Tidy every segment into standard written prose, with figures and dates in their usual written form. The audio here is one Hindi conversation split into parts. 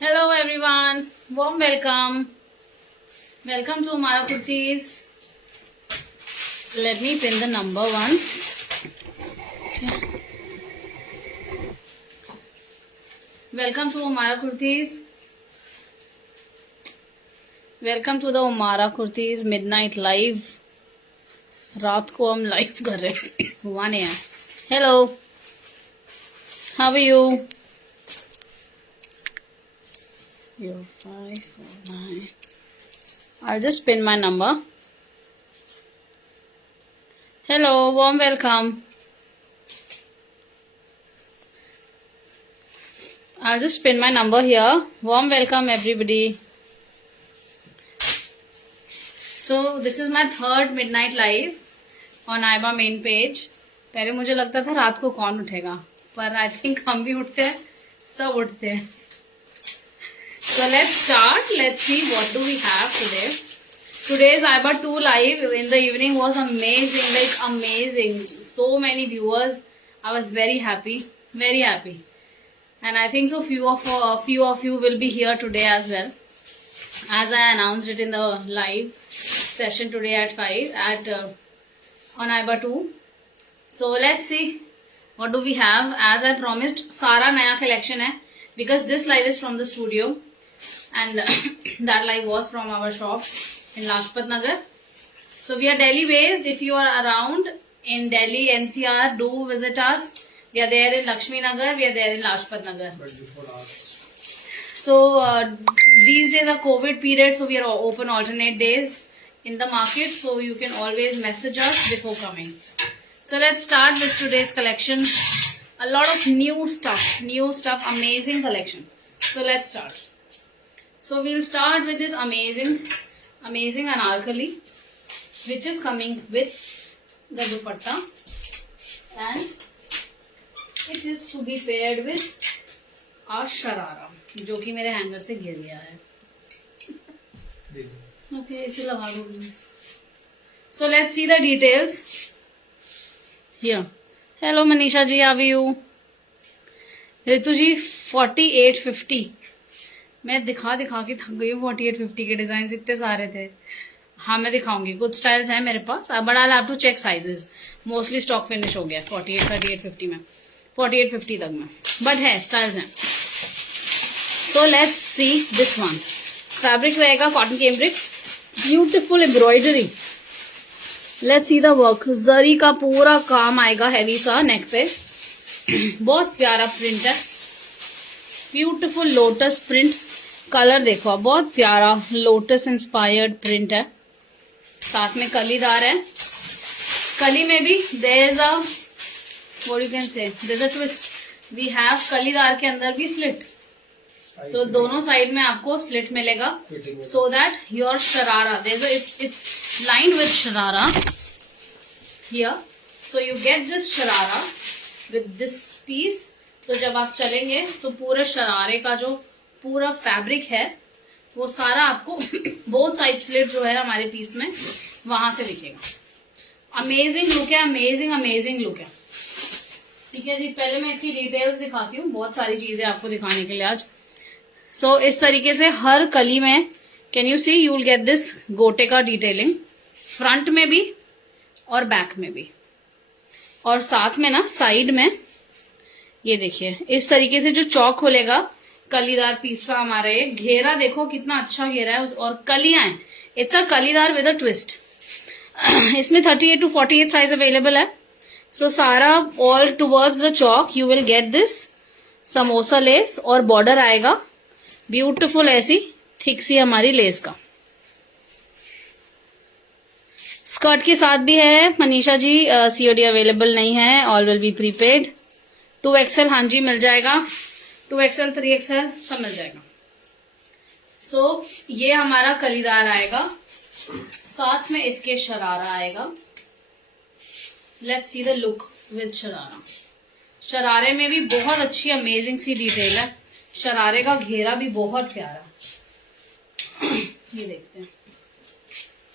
Hello everyone, warm welcome. Welcome to Amara Kurtis. Let me pin the number once. Okay. Welcome to Amara Kurtis. Welcome to the Amara Kurtis Midnight Live. रात को हम लाइव कर रहे हैं 1 AM. Hello. How are you? 0549. I'll just pin my number. Hello, warm welcome. I'll just pin my number here. Warm welcome everybody. So this is my third midnight live on आइबा मेन पेज. पहले मुझे लगता था रात को कौन उठेगा, पर आई थिंक हम भी उठते हैं, सब उठते हैं. So let's start. Let's see what do we have today. Today's आइबा 2 live in the evening was amazing, like amazing. So many viewers. I was very happy, very happy. And I think so few of you will be here today as well, as I announced it in the live session today at 5 at on आइबा 2. So let's see what do we have. As I promised, सारा नया collection है, because this live is from the studio and that live was from our shop in Lajpat Nagar. So we are Delhi based. If you are around in Delhi NCR, do visit us. We are there in Lakshmi Nagar, we are there in Lajpat Nagar. So these days are COVID period, so we are open alternate days in the market, so you can always message us before coming. So let's start with today's collection. A lot of new stuff, amazing collection. So let's start. So we'll start with this amazing anarkali, which is coming with the dupatta, and it is to be paired with a sharara, जो कि मेरे हैंगर से गिर गया है. Okay, इसे लगा दो please. So let's see the details here. Hello Manisha ji, how are you? Ritu जी 4850. मैं दिखा के थक गई हूँ. 4850 के डिजाइन इतने सारे थे. हाँ मैं दिखाऊंगी, कुछ स्टाइल्स हैं मेरे पास, but I have to check sizes. Mostly stock finish हो गया 48, 3850 में, 4850 तक में, बट है स्टाइल्स हैं. So let's see this one. Fabric रहेगा cotton cambric, beautiful embroidery. Let's see the work. जरी का पूरा काम आएगा हैवी सा नेक पे. बहुत प्यारा प्रिंट है, ब्यूटीफुल लोटस प्रिंट. कलर देखो, बहुत प्यारा लोटस इंस्पायर्ड प्रिंट है. साथ में कलीदार है. कली में भी there is a what you can say, there is a twist. We have कलीदार के अंदर भी स्लिट, तो दोनों साइड में आपको स्लिट मिलेगा, so that your sharara, it's lined with sharara here. So you get this sharara with this piece. तो जब आप चलेंगे तो पूरे शरारे का जो पूरा फैब्रिक है वो सारा आपको बोथ साइड स्लिट जो है हमारे पीस में वहां से दिखेगा. अमेजिंग लुक है, अमेजिंग लुक है. ठीक है जी, पहले मैं इसकी डिटेल्स दिखाती हूँ. बहुत सारी चीजें आपको दिखाने के लिए आज. सो इस तरीके से हर कली में can you see, you will get this गोटे का डिटेलिंग, फ्रंट में भी और बैक में भी, और साथ में ना साइड में ये देखिए इस तरीके से जो चौक खोलेगा कलीदार पीस का. हमारा ये घेरा देखो कितना अच्छा घेरा है, और कलियां हैं. इट्स अ कलीदार विद अ ट्विस्ट. इसमें 38 to 48 साइज अवेलेबल है. सो सारा ऑल टुवर्ड्स द चौक you will get this samosa lace, और बॉर्डर आएगा ब्यूटीफुल ऐसी थिक सी हमारी लेस का. स्कर्ट के साथ भी है मनीषा जी. सीओडी अवेलेबल नहीं है, all will be prepaid. 2XL हाँ जी मिल जाएगा, 2XL 3XL सब मिल जाएगा. सो ये हमारा कलीदार आएगा, साथ में इसके शरारा आएगा. Let's see the look with sharara. शरारे में भी बहुत अच्छी अमेजिंग सी डिटेल है. शरारे का घेरा भी बहुत प्यारा. ये देखते हैं,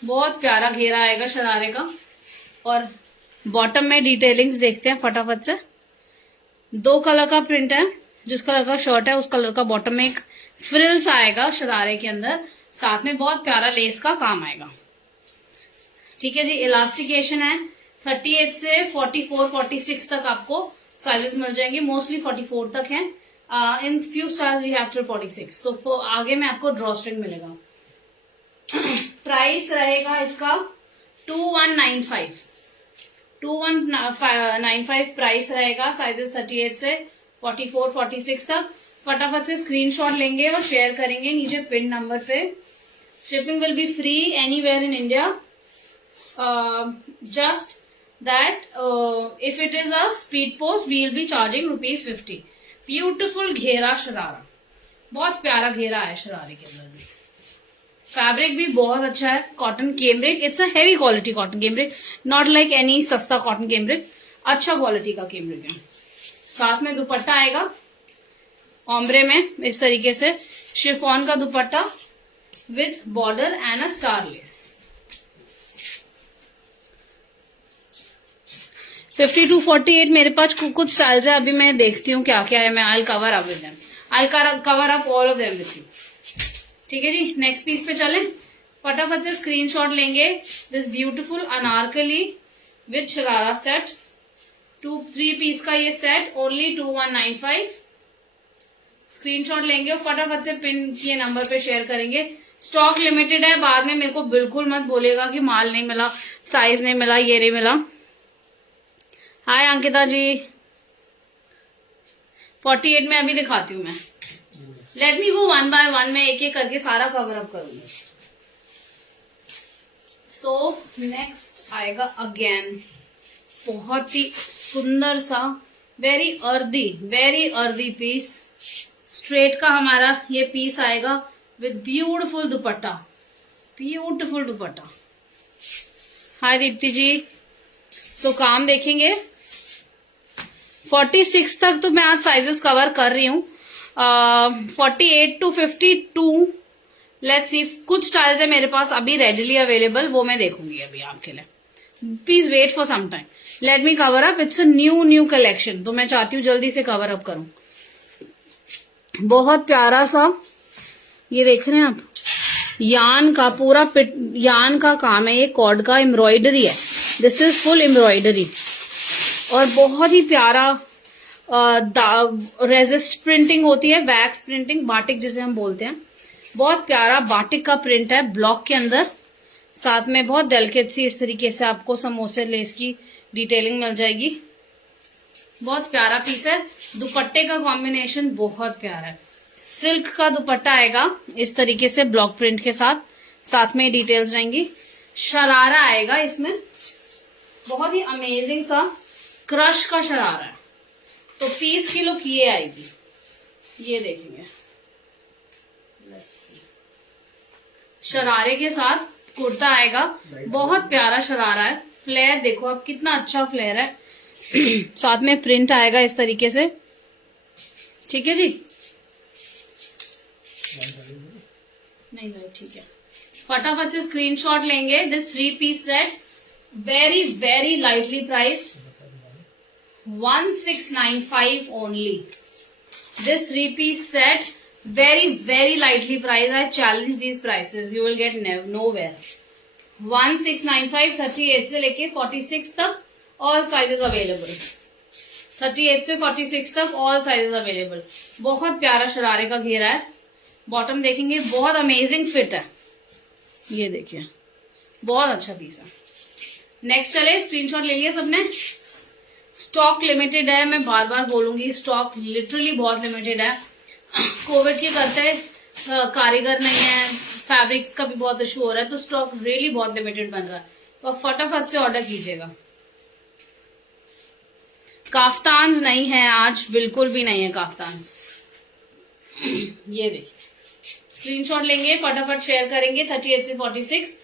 बहुत प्यारा घेरा आएगा शरारे का. और बॉटम में डिटेलिंग्स देखते हैं फटाफट से. 2 कलर का प्रिंट है, जिस कलर का शर्ट है उस कलर का बॉटम में एक फ्रिल्स आएगा शरारे के अंदर, साथ में बहुत प्यारा लेस का काम आएगा। ठीक है जी, इलास्टिकेशन है 38 से 44 46 तक आपको साइजेस मिल जाएंगे, मोस्टली 44 तक है। In few stars we have to 46, तो आगे में आपको ड्रॉ स्ट्रिंग मिलेगा। प्राइस रहेगा इसका 2195 2195 प्राइस रहेगा। साइजेस 38 से 44 46 तक। फटाफट से स्क्रीनशॉट लेंगे और शेयर करेंगे नीचे पिन नंबर पे। Shipping will be free anywhere in India, just that if it is a speed post we will be charging ₹50। Beautiful घेरा शरारा, बहुत प्यारा घेरा है शरारे के अंदर भी। फैब्रिक भी बहुत अच्छा है, cotton cambric, it's a heavy quality cotton cambric, not like any सस्ता कॉटन केम्ब्रिक, अच्छा क्वालिटी का केम्ब्रिक है। साथ में दुपट्टा आएगा ऑम्ब्रे में इस तरीके से, शिफॉन का दुपट्टा with border and a star less. 50 to 48 मेरे पास कुछ स्टाइल्स है, अभी मैं देखती हूँ क्या क्या है। मैं I cover up with them, I cover up all of them with you. ठीक है जी, नेक्स्ट पीस पे चलें। फटाफट से स्क्रीनशॉट लेंगे। This beautiful Anarkali with sharara set, 3 piece का ये सेट, ओनली 2195। स्क्रीनशॉट लेंगे और फटाफट से पिन किए नंबर पे शेयर करेंगे। स्टॉक लिमिटेड है, बाद में मेरे को बिल्कुल मत बोलेगा कि माल नहीं मिला, साइज नहीं मिला, ये नहीं मिला। हाय अंकिता जी, 48 में अभी दिखाती हूँ मैं। लेट मी गो 1 by 1, मैं एक एक करके सारा कवर अप करूंगी। सो नेक्स्ट आएगा अगेन बहुत ही सुंदर सा वेरी अर्दी पीस। स्ट्रेट का हमारा ये पीस आएगा with beautiful dupatta, beautiful dupatta. Hi Deepti ji, so काम देखेंगे 46 तक तो मैं आज साइजेस कवर कर रही हूँ। 48 to 52 लेट्स सी, कुछ स्टाइल्स है मेरे पास अभी रेडिली अवेलेबल, वो मैं देखूंगी अभी आपके लिए। Please wait for some time, let me cover up, it's a new collection, तो मैं चाहती हूँ जल्दी से कवर अप करूं। बहुत प्यारा सा ये देख रहे हैं आप, यान का पूरा यान का काम है, ये कॉर्ड का एम्ब्रॉयडरी है, दिस इज फुल एम्ब्रॉयडरी, और बहुत ही प्यारा रेजिस्ट प्रिंटिंग होती है, वैक्स प्रिंटिंग, बाटिक जिसे हम बोलते हैं। बहुत प्यारा बाटिक का प्रिंट है ब्लॉक के अंदर, साथ में बहुत डेलिकेट सी इस तरीके से आपको समोसे लेस की डिटेलिंग मिल जाएगी। बहुत प्यारा पीस है। दुपट्टे का कॉम्बिनेशन बहुत प्यारा है, सिल्क का दुपट्टा आएगा इस तरीके से ब्लॉक प्रिंट के साथ, साथ में डिटेल्स रहेंगी। शरारा आएगा इसमें, बहुत ही अमेजिंग सा क्रश का शरारा है, तो पीस की लुक ये आएगी, ये देखेंगे। शरारे के साथ कुर्ता आएगा, बहुत प्यारा शरारा है, फ्लेयर देखो आप कितना अच्छा फ्लेयर है, साथ में प्रिंट आएगा इस तरीके से। ठीक है जी, नहीं भाई ठीक है, फटाफट से स्क्रीनशॉट लेंगे। This 3 piece set very lightly priced, 1695 only. This 3 piece set very lightly priced. I challenge these prices, you will get nowhere. 1695, 38 से लेके 46 तक all sizes available, 38 से 46 तक all sizes available। बहुत प्यारा शरारे का घेरा है, बॉटम देखेंगे बहुत अमेजिंग फिट है, ये देखिए बहुत अच्छा पीस है। नेक्स्ट चले, स्क्रीनशॉट ले लिया सबने। स्टॉक लिमिटेड है, मैं बार बार बोलूंगी, स्टॉक लिटरली बहुत लिमिटेड है। कोविड के करते कारीगर नहीं है, फैब्रिक्स का भी बहुत इशू हो रहा है, तो स्टॉक रियली बहुत लिमिटेड बन रहा है, तो आप फटाफट से ऑर्डर कीजिएगा। काफ्तान्स नहीं है आज, बिल्कुल भी नहीं है काफ्तान्स। ये देखिए, स्क्रीनशॉट लेंगे, फटाफट शेयर करेंगे। 38 से 46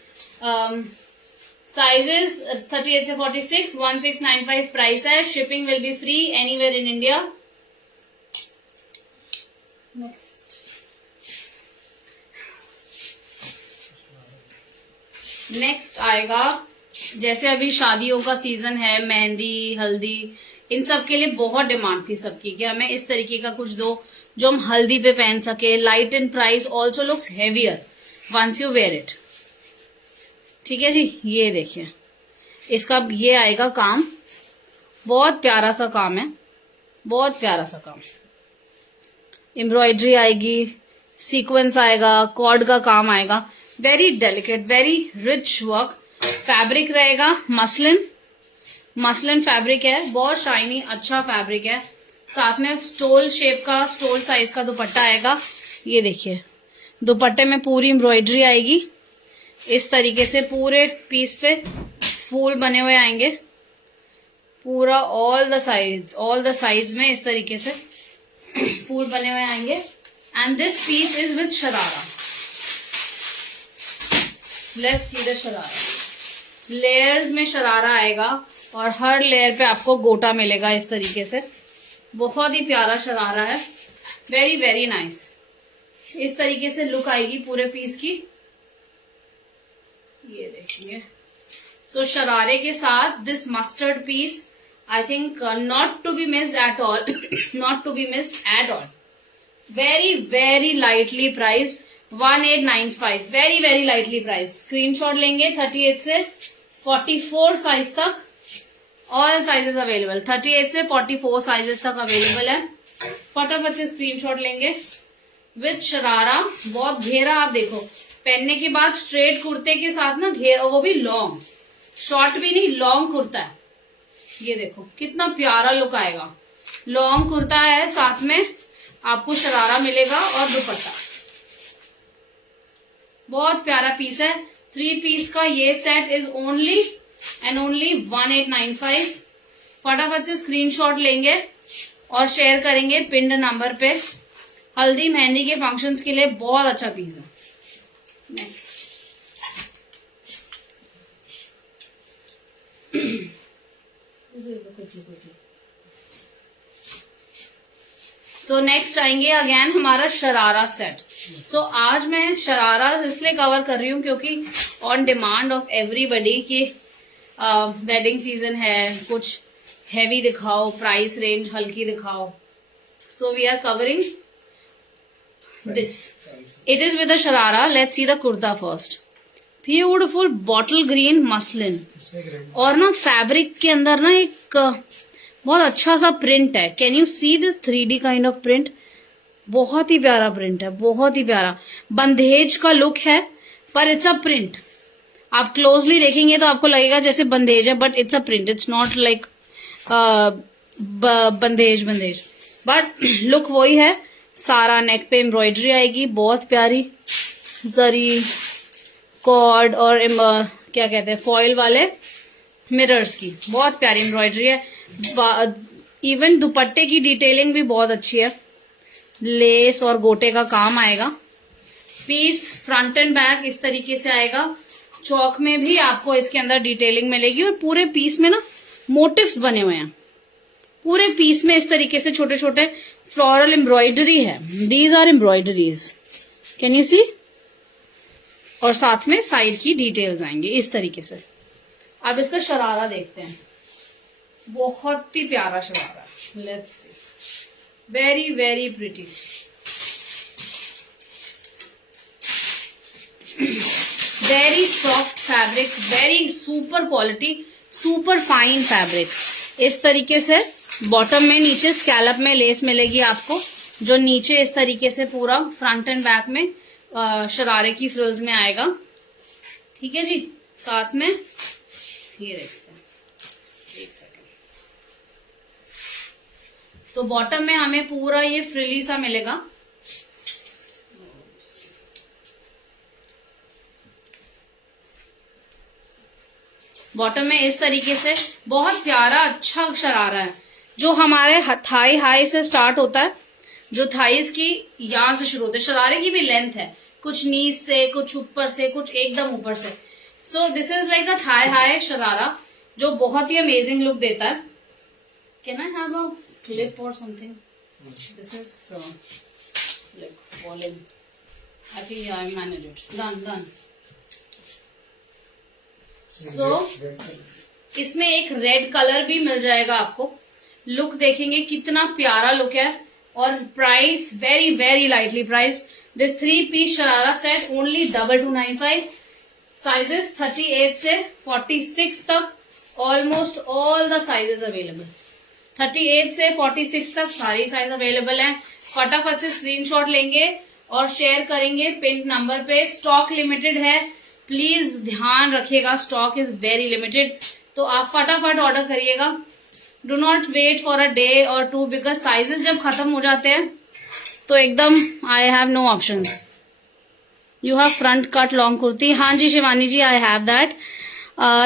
साइजेस, 38 से 46, 1695 प्राइस है। Shipping will be free anywhere in India. Next आएगा, जैसे अभी शादियों का सीजन है, मेहंदी हल्दी इन सब के लिए बहुत डिमांड थी सबकी कि हमें इस तरीके का कुछ दो जो हम हल्दी पे पहन सके. Light in price, also looks heavier once you wear it. ठीक है जी. ये देखिए इसका ये आएगा काम, बहुत प्यारा सा काम है, बहुत प्यारा सा काम. एम्ब्रॉयडरी आएगी, सीक्वेंस आएगा, कॉर्ड का काम आएगा. Very delicate, very rich work. Fabric रहेगा मसलिन फैब्रिक है, बहुत शाइनी अच्छा फैब्रिक है. साथ में स्टोल शेप का, स्टोल साइज का दुपट्टा आएगा. ये देखिए दुपट्टे में पूरी एम्ब्रॉयडरी आएगी. इस तरीके से पूरे पीस पे फूल बने हुए आएंगे. पूरा ऑल द साइड्स में इस तरीके से फूल बने हुए आएंगे. And this piece is with sharara. Let's see the sharara. Layers में शरारा आएगा और हर लेयर पे आपको गोटा मिलेगा इस तरीके से. बहुत ही प्यारा शरारा है, वेरी वेरी नाइस. इस तरीके से लुक आएगी पूरे पीस की. ये देखिए. सो शरारे के साथ this mustard piece, I think not to be missed at all. Not to be missed at all. Very very lightly priced 1895. Very very lightly price. Screenshot लेंगे 38 से 44 साइज तक. All sizes available. 38 से 44 साइजेस तक अवेलेबल है. फटाफट से स्क्रीनशॉट लेंगे. विद शरारा, बहुत घेरा. आप देखो पहनने के बाद स्ट्रेट कुर्ते के साथ ना घेरा, वो भी लॉन्ग, शॉर्ट भी नहीं, लॉन्ग कुर्ता है. ये देखो कितना प्यारा लुक आएगा. लॉन्ग कुर्ता है, साथ में आपको शरारा मिलेगा और दुपट्टा. बहुत प्यारा पीस है. 3 पीस का ये set is only and only 1895. फटाफट से स्क्रीनशॉट लेंगे और शेयर करेंगे पिंड नंबर पे. हल्दी मेहंदी के फंक्शंस के लिए बहुत अच्छा पीस है. नेक्स्ट सो नेक्स्ट आएंगे अगेन हमारा शरारा सेट. सो आज मैं शरारा इसलिए कवर कर रही हूँ क्योंकि ऑन डिमांड ऑफ एवरीबडी की वेडिंग सीजन है, कुछ हैवी दिखाओ, प्राइस रेंज हल्की दिखाओ. So we are covering this. It is with the sharara. Let's see the kurta first. Beautiful bottle green muslin और ना फैब्रिक के अंदर ना एक बहुत अच्छा सा प्रिंट है. Can you see this 3D kind of print. बहुत ही प्यारा प्रिंट है, बहुत ही प्यारा. बंदेज का लुक है पर इट्स अ प्रिंट. आप क्लोजली देखेंगे तो आपको लगेगा जैसे बंदेज है, but it's a print. It's not like bandhej but look वही है. सारा नेक पे एम्ब्रॉयडरी आएगी, बहुत प्यारी. जरी, कॉर्ड और क्या कहते हैं फॉइल वाले मिरर्स की बहुत प्यारी एम्ब्रॉयडरी है. इवन दुपट्टे की डिटेलिंग भी बहुत अच्छी है. लेस और गोटे का काम आएगा. पीस फ्रंट एंड बैक इस तरीके से आएगा. चौक में भी आपको इसके अंदर डिटेलिंग मिलेगी और पूरे पीस में ना मोटिव्स बने हुए हैं. पूरे पीस में इस तरीके से छोटे छोटे फ्लोरल एम्ब्रॉयडरी है. These are embroideries, can you see. और साथ में साइड की डिटेल्स आएंगे इस तरीके से. अब इसका शरारा देखते हैं. बहुत ही प्यारा sharara. Let's C. Very very pretty. Very soft fabric, very super quality, super fine fabric. इस तरीके से बॉटम में नीचे स्कैलप में लेस मिलेगी आपको, जो नीचे इस तरीके से पूरा फ्रंट एंड बैक में शरारे की फ्रिल्स में आएगा. ठीक है जी. साथ में ये देखते हैं, एक सेकेंड. तो बॉटम में हमें पूरा ये फ्रिली सा मिलेगा. बॉटम में इस तरीके से बहुत प्यारा अच्छा शरारा है, जो हमारे थाई हाई से स्टार्ट होता है, जो थाईज की यहां से शुरू होते हैं. शरारे की भी लेंथ है, कुछ नीच से, कुछ ऊपर से, कुछ एकदम ऊपर से. So this is like a thigh high sharara जो बहुत ही अमेजिंग लुक देता है. Can I have a clip और something. This is like falling. I think I manage it. Done. So इसमें एक रेड कलर भी मिल जाएगा आपको. लुक देखेंगे कितना प्यारा लुक है, और price very very lightly priced. This 3-piece sharara set only 2295। Sizes 38 से 46 तक, almost all the sizes available. 38 से 46 तक सारी साइज अवेलेबल हैं। फटाफट से स्क्रीनशॉट लेंगे और शेयर करेंगे पिन नंबर पे। स्टॉक लिमिटेड है, प्लीज ध्यान रखिएगा, स्टॉक इज वेरी लिमिटेड, तो आप फटाफट ऑर्डर करिएगा। Do not wait for a day और 2 बिकॉज साइजेस जब खत्म हो जाते हैं तो एकदम I have no option. You have front cut long kurti, हाँ जी Shivani ji I have that.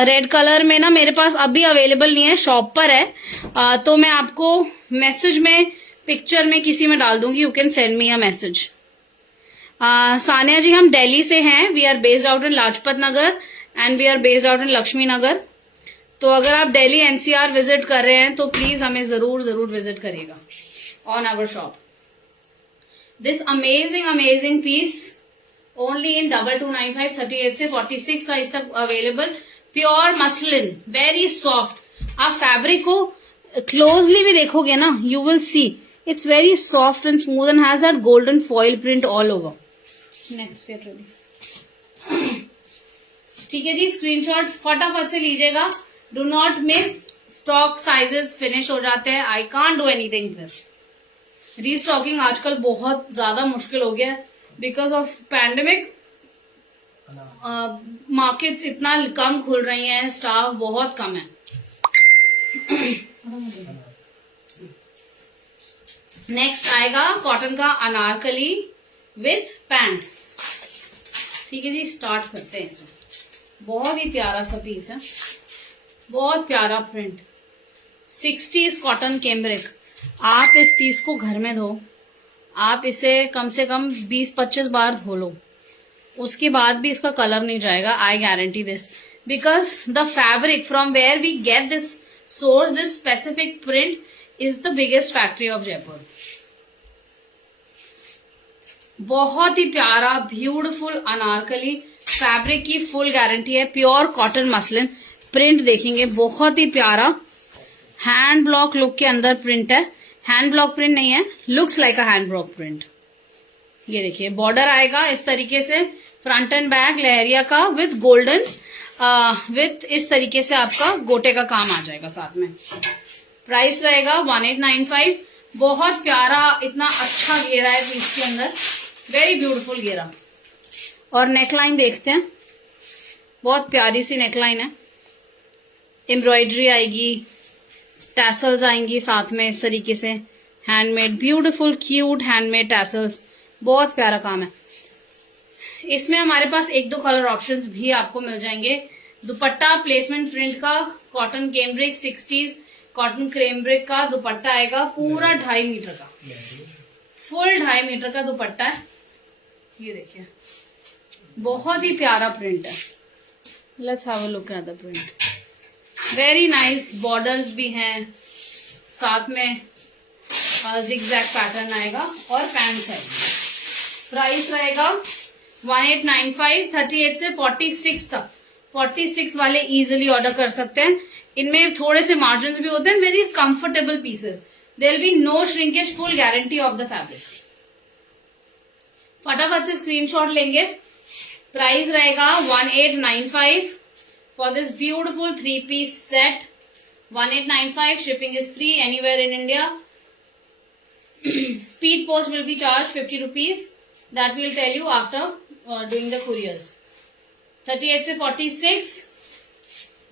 Red colour में ना मेरे पास अभी अवेलेबल नहीं है, शॉप पर है, तो मैं आपको मैसेज में पिक्चर में किसी में डाल दूंगी, you can send me a message. Sania ji हम दिल्ली से हैं, we are based out in Lajpat Nagar and we are based out in Laxmi Nagar. तो अगर आप दिल्ली एनसीआर विजिट कर रहे हैं तो प्लीज हमें जरूर जरूर विजिट करिएगा on our shop. This amazing amazing piece only in 2295, 38 से 46 साइज तक available. Pure muslin, very soft. आप फैब्रिक को क्लोजली भी देखोगे ना, you will see it's very soft and smooth and has that golden foil print all over. Next get ready. ठीक है जी, स्क्रीनशॉट फटाफट से लीजिएगा, do not miss, stock sizes finish हो जाते हैं, आई कांट डू एनीथिंग फिर। रीस्टॉकिंग आजकल बहुत ज्यादा मुश्किल हो गया है बिकॉज ऑफ पैंडेमिक। मार्केट्स इतना कम खुल रही हैं, स्टाफ बहुत कम है। नेक्स्ट आएगा कॉटन का अनारकली विथ पैंट्स। ठीक है जी, स्टार्ट करते हैं इसे। बहुत ही प्यारा सा पीस है, बहुत प्यारा प्रिंट, 60s कॉटन कैम्ब्रिक। आप इस पीस को घर में धो, आप इसे कम से कम 20-25 बार धो लो, उसके बाद भी इसका कलर नहीं जाएगा, I guarantee this, because the fabric from where we get this source, this specific print is the biggest factory of Jaipur. बहुत ही प्यारा ब्यूटीफुल अनारकली, फैब्रिक की फुल गारंटी है, प्योर कॉटन मसलिन। प्रिंट देखेंगे बहुत ही प्यारा, हैंड ब्लॉक लुक के अंदर प्रिंट है, हैंड ब्लॉक प्रिंट नहीं है, looks like a hand block print. ये देखिए बॉर्डर आएगा इस तरीके से, फ्रंट एंड बैक लहरिया का विथ गोल्डन, विथ इस तरीके से आपका गोटे का काम आ जाएगा साथ में। प्राइस रहेगा 1895। बहुत प्यारा, इतना अच्छा घेरा है पीस के अंदर, वेरी ब्यूटीफुल घेरा। और नेकलाइन देखते हैं, बहुत प्यारी सी नेकलाइन है, एम्ब्रॉयडरी आएगी, टैसल्स आएंगी साथ में इस तरीके से, handmade, beautiful cute handmade tassels, बहुत प्यारा काम है। इसमें हमारे पास 1-2 कलर ऑप्शंस भी आपको मिल जाएंगे। दुपट्टा प्लेसमेंट प्रिंट का, cotton cambric 60s cotton cambric का दुपट्टा आएगा, पूरा 2.5 मीटर का, फुल 2.5 मीटर का दुपट्टा है। ये देखिए बहुत ही प्यारा प्रिंट है। Let's have a look at the print, very nice. Borders भी हैं साथ में, जिगजैग पैटर्न आएगा और पैंट्स आएगी। प्राइस रहेगा 1895, 38 से 46 तक। 46 वाले इजिली ऑर्डर कर सकते हैं, इनमें थोड़े से मार्जिन भी होते हैं, very comfortable pieces, there will be no shrinkage, full guarantee of the fabric. फटाफट से स्क्रीनशॉट लेंगे। प्राइस रहेगा 1895 for this beautiful 3-piece set, 1895। Shipping is free anywhere in India. Speed post will be charge 50 rupees, that will tell you after doing the couriers। 38 से 46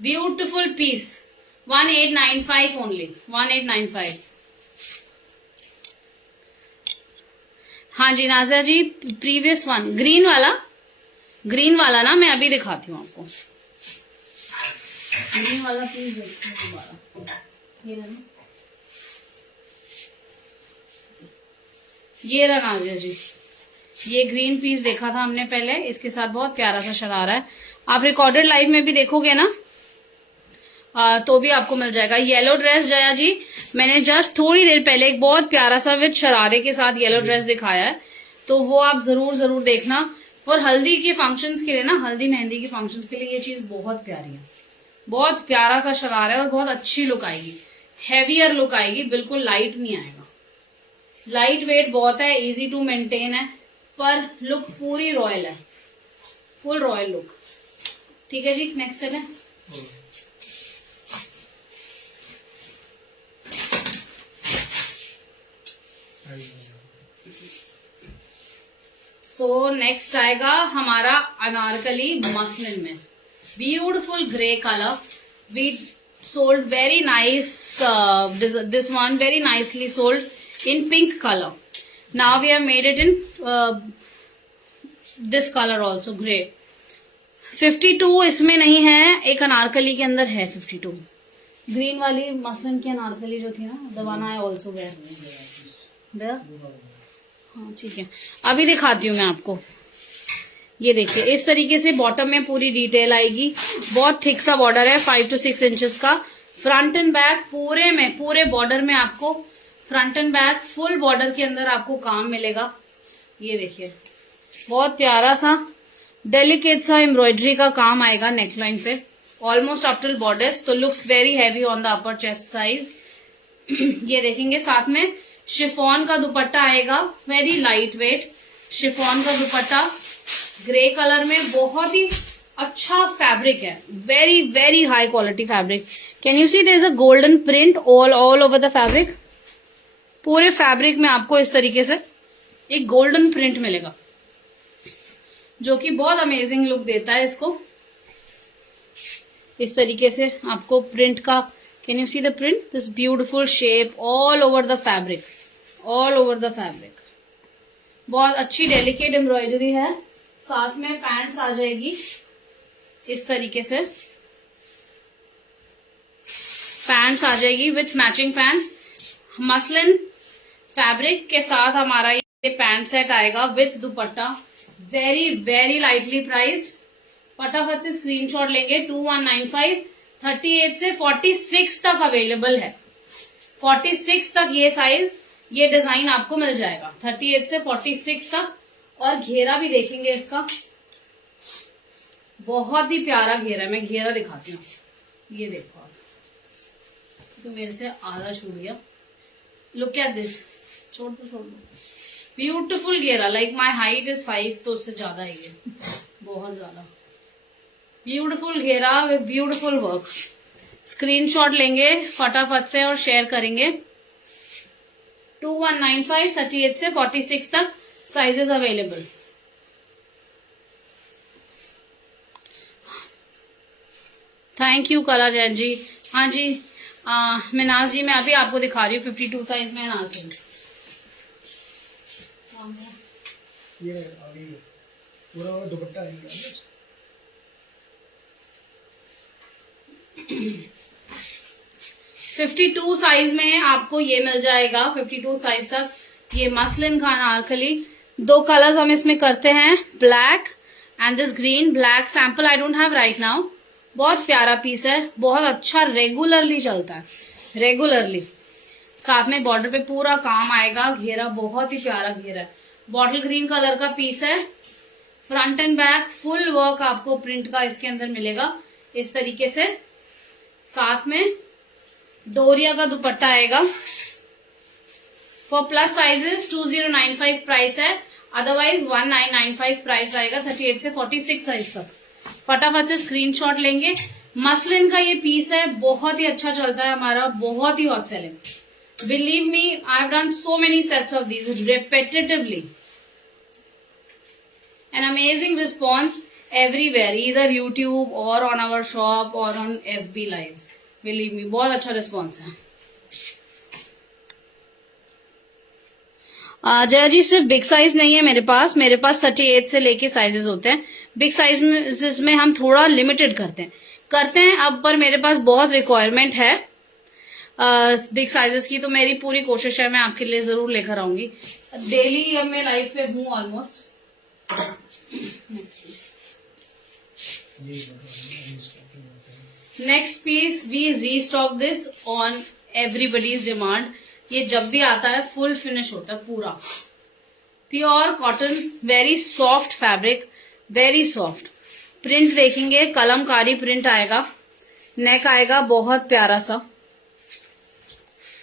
ब्यूटिफुल पीस, 1895 ओनली, 1895। हाँ जी नाजिया जी, प्रीवियस वन ग्रीन वाला ना मैं अभी दिखाती हूँ आपको। ग्रीन वाला पीस देखिए दोबारा, ये रहा नाजिया जी, ये ग्रीन पीस देखा था हमने पहले, इसके साथ बहुत प्यारा सा शरारा है। आप रिकॉर्डेड लाइव में भी देखोगे ना तो भी आपको मिल जाएगा। येलो ड्रेस जया जी, मैंने जस्ट थोड़ी देर पहले एक बहुत प्यारा सा विद शरारे के साथ येलो ड्रेस दिखाया है, तो वो आप जरूर देखना। और हल्दी के फंक्शंस के लिए ना, हल्दी मेहंदी के फंक्शंस के लिए ये चीज बहुत प्यारी है, बहुत प्यारा सा शरारा है और बहुत अच्छी लुक आएगी। हैवियर लुक आएगी, बिल्कुल लाइट नहीं आएगा। लाइट वेट बहुत है, इजी टू मेंटेन है, पर लुक पूरी रॉयल है, फुल रॉयल लुक। ठीक है जी, नेक्स्ट चलें। सो नेक्स्ट आएगा हमारा अनारकली मसलिन में, beautiful grey colour. We sold very nice, this one very nicely sold in pink color. Now we have made it in this color also, gray. 52 इसमें नहीं है, एक अनारकली के अंदर है 52। ग्रीन वाली मसलिन की अनारकली जो थी ना, the one I also wear there। हाँ ठीक है, अभी दिखाती हूँ मैं आपको। ये देखिए इस तरीके से बॉटम में पूरी डिटेल आएगी, बहुत थिक सा बॉर्डर है, 5 to 6 इंचेस का। फ्रंट एंड बैक पूरे में, पूरे बॉर्डर में आपको front and back full border के अंदर आपको काम मिलेगा। ये देखिए बहुत प्यारा सा डेलिकेट सा एम्ब्रॉयडरी का काम आएगा नेकलाइन पे, ऑलमोस्ट अप टिल बॉर्डर्स, तो looks very heavy on the upper chest size. ये देखेंगे साथ में शिफॉन का दुपट्टा आएगा, वेरी लाइट वेट शिफॉन का दुपट्टा, ग्रे कलर में, बहुत ही अच्छा फैब्रिक है, very very high quality fabric. Can you see there is a golden print all over the fabric. पूरे फैब्रिक में आपको इस तरीके से एक गोल्डन प्रिंट मिलेगा, जो कि बहुत अमेजिंग लुक देता है इसको। इस तरीके से आपको प्रिंट का, can you see the print, this beautiful shape all over the fabric, all over the fabric. बहुत अच्छी डेलिकेट एम्ब्रॉयडरी है। साथ में पैंट्स आ जाएगी इस तरीके से, पैंट्स आ जाएगी with matching pants. Muslin fabric के साथ हमारा ये पैंट सेट आएगा with dupatta, very very lightly priced. फटाफट से स्क्रीनशॉट लेंगे, 2195, 38 से 46 तक अवेलेबल है। 46 तक ये साइज, ये डिजाइन आपको मिल जाएगा 38 से 46 तक। और घेरा भी देखेंगे इसका, बहुत ही प्यारा घेरा है। मैं घेरा दिखाती हूँ, ये देखो आप, तो मेरे से आधा छूट गया। लुक एट दिस, छोड़ दो। ब्यूटिफुल घेरा, लाइक माई हाइट इज 5, तो उससे ज्यादा है ये, बहुत ज्यादा ब्यूटिफुल घेरा विद ब्यूटिफुल वर्क। स्क्रीनशॉट लेंगे फटाफट से और शेयर करेंगे। 2195, 38 से 46 तक साइजेस अवेलेबल। थैंक यू कला जैन जी। हाँ जी मिनाज जी, मैं अभी आपको दिखा रही हूँ 52 साइज में अनारकली। ये पूरा दुपट्टा है 52 साइज में आपको ये मिल जाएगा। 52 साइज तक ये मसलिन का अनारकली। 2 कलर्स हम इसमें करते हैं, black and this green. Black sample I don't have right now. बहुत प्यारा पीस है, बहुत अच्छा रेगुलरली चलता है, रेगुलरली। साथ में बॉर्डर पे पूरा काम आएगा, घेरा बहुत ही प्यारा घेरा है। बॉटल ग्रीन कलर का पीस है, front and back full work आपको प्रिंट का इसके अंदर मिलेगा इस तरीके से। साथ में डोरिया का दुपट्टा आएगा। फॉर प्लस साइजेस 2095 प्राइस है, अदरवाइज 1995 प्राइस आएगा 38 से 46 साइज तक। फटाफट से स्क्रीनशॉट लेंगे। मसलिन का ये पीस है, बहुत ही अच्छा चलता है हमारा, बहुत ही hot selling. Believe me, I have done so many sets of these repetitively. An amazing response everywhere, either YouTube or on our shop or on FB lives. Believe me, बहुत अच्छा रिस्पॉन्स है। जया जी सिर्फ बिग साइज नहीं है मेरे पास 38 से लेके साइजेस होते हैं। बिग साइज में हम थोड़ा लिमिटेड करते हैं अब, पर मेरे पास बहुत रिक्वायरमेंट है बिग साइजेस की, तो मेरी पूरी कोशिश है, मैं आपके लिए जरूर लेकर आऊंगी। डेली अब मैं लाइफ पे हूँ almost. Next piece we restock this on everybody's demand. ये जब भी आता है फुल फिनिश होता है पूरा। Pure cotton, very soft fabric, very soft. Print देखेंगे, कलमकारी प्रिंट आएगा, नेक आएगा बहुत प्यारा सा।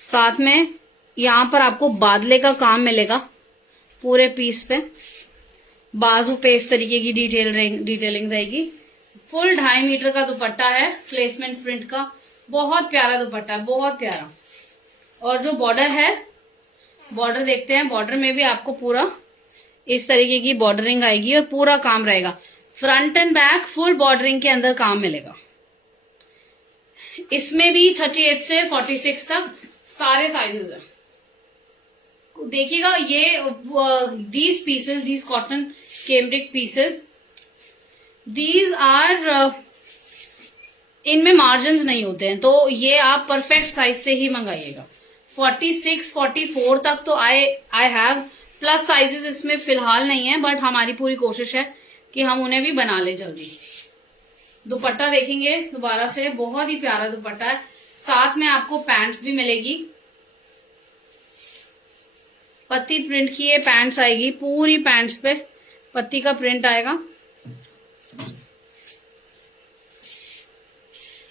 साथ में यहाँ पर आपको बादले का काम मिलेगा पूरे पीस पे, बाजू पे इस तरीके की डिटेलिंग रहेगी। फुल 2.5 मीटर का दुपट्टा है, प्लेसमेंट प्रिंट का, बहुत प्यारा दुपट्टा है, बहुत प्यारा। और जो बॉर्डर है, बॉर्डर देखते हैं, बॉर्डर में भी आपको पूरा इस तरीके की बॉर्डरिंग आएगी और पूरा काम रहेगा, front and back full bordering के अंदर काम मिलेगा। इसमें भी 38 से 46 तक सारे साइजेस हैं। देखिएगा ये these pieces, these cotton cambric pieces, these are इनमें मार्जिन नहीं होते हैं, तो ये आप परफेक्ट साइज से ही मंगाइएगा। 46, 44 तक तो आई हैव, प्लस साइजेस इसमें फिलहाल नहीं है, बट हमारी पूरी कोशिश है कि हम उन्हें भी बना ले जल्दी। दुपट्टा देखेंगे दोबारा से, बहुत ही प्यारा दुपट्टा है। साथ में आपको पैंट्स भी मिलेगी, पत्ती प्रिंट की ये पैंट्स आएगी, पूरी पैंट्स पे पत्ती का प्रिंट आएगा।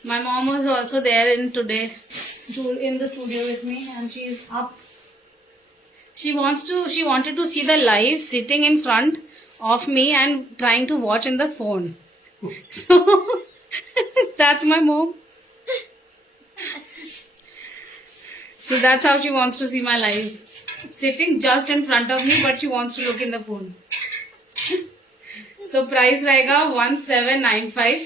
My mom was also there in the studio with me, and she is up. She wanted to see the live sitting in front of me and trying to watch in the phone. So that's my mom. So that's how she wants to see my live. Sitting just in front of me, but she wants to look in the phone. So price रहेगा 1795.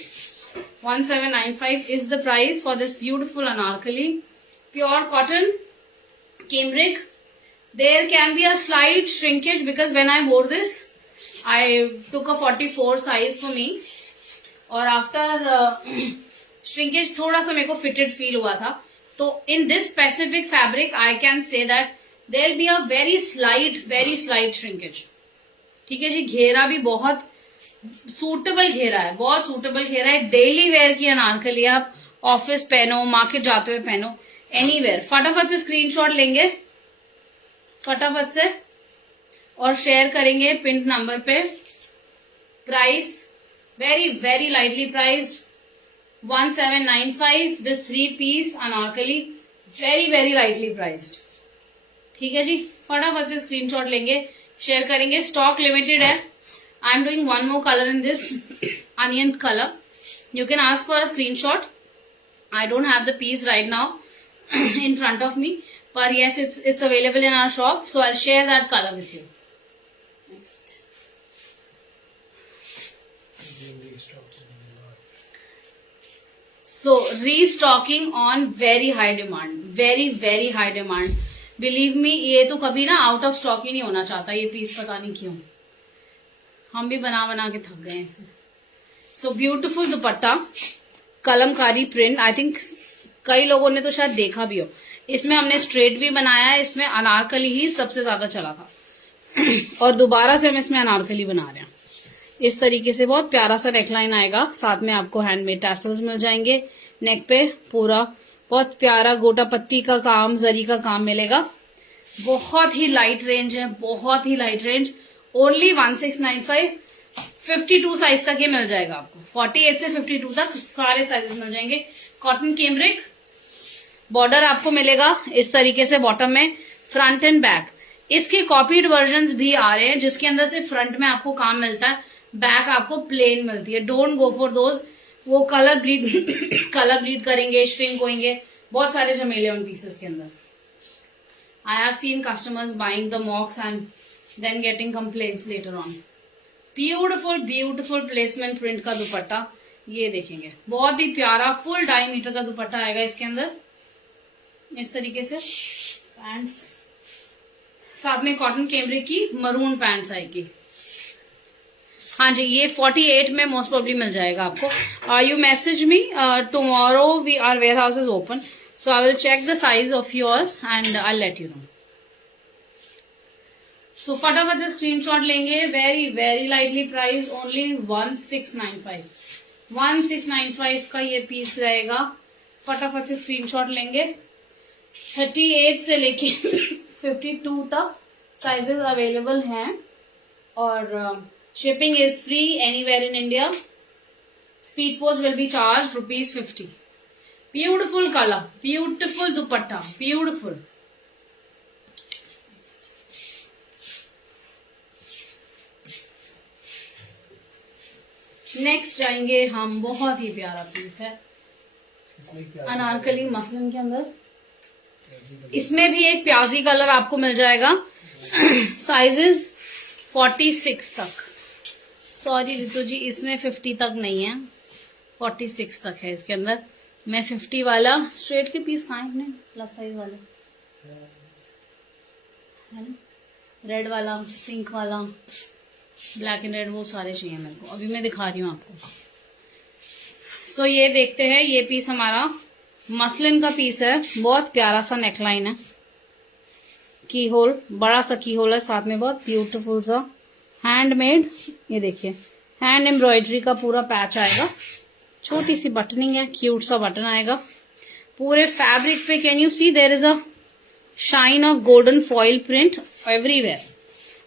1795 is the price for this beautiful anarkali, pure cotton cambric. There can be a slight shrinkage because when I wore this, I took a 44 size for me, और after shrinkage थोड़ा सा मेरे को fitted feel हुआ था। तो in this specific fabric, I can say that there will be a very slight shrinkage. ठीक है जी। घेरा भी बहुत सूटेबल घेरा है, बहुत सूटेबल घेरा है। डेली वेयर की अनारकली, आप ऑफिस पहनो, मार्केट जाते हुए पहनो, एनीवेयर। फटाफट से स्क्रीनशॉट लेंगे, फटाफट से, और शेयर करेंगे पिन नंबर पे। Price very lightly priced, 1795। This 3 piece anarkali very lightly priced. ठीक है जी, फटाफट से स्क्रीनशॉट लेंगे, शेयर करेंगे। स्टॉक लिमिटेड है। I am doing one more color in this onion color. You can ask for a screenshot. I don't have the piece right now in front of me, but yes, it's available in our shop, so I'll share that color with you. Next. So restocking on very high demand, very high demand. Believe me, ये तो कभी ना out of stock ही नहीं होना चाहता ये पीस, पता नहीं क्यों। हम भी बना के थक गए इसे। So beautiful dupatta, Kalamkari print. I think कई लोगों ने तो शायद देखा भी हो। इसमें हमने स्ट्रेट भी बनाया है, इसमें अनारकली ही सबसे ज्यादा चला था और दोबारा से हम इसमें अनारकली बना रहे हैं। इस तरीके से बहुत प्यारा सा नेकलाइन आएगा, साथ में आपको हैंडमेड टैसल्स मिल जाएंगे। नेक पे पूरा बहुत प्यारा गोटा पत्ती का काम, जरी का काम मिलेगा। बहुत ही लाइट रेंज है, बहुत ही लाइट रेंज। ओनली 1695। 52 साइज तक ये मिल जाएगा आपको, 48 से 52 तक सारे साइजेस मिल जाएंगे। कॉटन केम्ब्रिक, बॉर्डर आपको मिलेगा इस तरीके से बॉटम में, फ्रंट एंड बैक। इसके कॉपीड वर्जन्स भी आ रहे हैं जिसके अंदर से फ्रंट में आपको काम मिलता है, बैक आपको प्लेन मिलती है। डोंट गो फॉर दोज, वो कलर ब्लीड करेंगे, श्रिंक होंगे, बहुत सारे झमेले उन पीसेस के अंदर। I have seen customers buying the मॉक्स and then getting complaints later on. Beautiful placement print का दुपट्टा, ये देखेंगे, बहुत ही प्यारा फुल 2.5 मीटर का दुपट्टा आएगा इसके अंदर इस तरीके से। पैंट्स साथ में कॉटन कैमरिक की मरून पैंट्स आएगी। हाँ जी, ये 48 में मोस्ट प्रोबेबली मिल जाएगा आपको। You message me tomorrow, our warehouse is open, so I will check the size of yours and I let you know. सो फटाफट से स्क्रीनशॉट लेंगे। Very lightly price, only 1695। 1695 का ये पीस रहेगा। फटाफट से स्क्रीनशॉट लेंगे। 38 से लेके 52 तक साइजेस अवेलेबल हैं और shipping is free anywhere in India. Speed post will be charge ₹50। Beautiful colour, beautiful dupatta, beautiful. Next जाएंगे हम, बहुत ही प्यारा पीस है अनारकली मसलिन के अंदर। इसमें भी एक प्याजी कलर आपको मिल जाएगा। साइजेस 46 तक, सॉरी रितु जी इसमें 50 तक नहीं है, 46 तक है इसके अंदर। मैं 50 वाला स्ट्रेट के पीस खाए अपने प्लस साइज वाले, है ना, रेड वाला, पिंक वाला, ब्लैक एंड रेड, वो सारे चाहिए मेरे को। अभी मैं दिखा रही हूँ आपको। सो ये देखते हैं, ये पीस हमारा मसलिन का पीस है, बहुत प्यारा सा नेकलाइन है, की होल, बड़ा सा की होल है, साथ में बहुत ब्यूटीफुल सा हैंडमेड, ये देखिए हैंड एम्ब्रॉयडरी का पूरा पैच आएगा, छोटी सी बटनिंग है, क्यूट सा बटन आएगा पूरे फैब्रिक पे। Can you see there is a shine of golden foil print everywhere,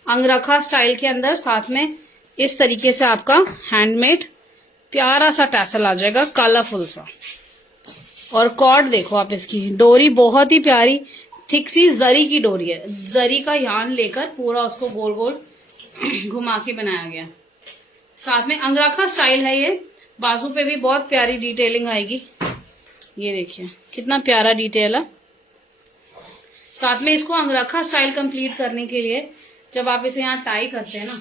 angrakha style के अंदर। साथ में इस तरीके से आपका हैंडमेड प्यारा सा टैसल आ जाएगा, कलरफुल सा। और कॉर्ड देखो आप, इसकी डोरी बहुत ही प्यारी, थिक सी जरी की डोरी है, जरी का यान लेकर पूरा उसको गोल गोल घुमा के बनाया गया। साथ में अंगरखा स्टाइल है ये, बाजू पे भी बहुत प्यारी डिटेलिंग आएगी, ये देखिए कितना प्यारा डिटेल है। साथ में इसको अंगरखा स्टाइल कंप्लीट करने के लिए जब आप इसे यहाँ टाई करते हैं ना,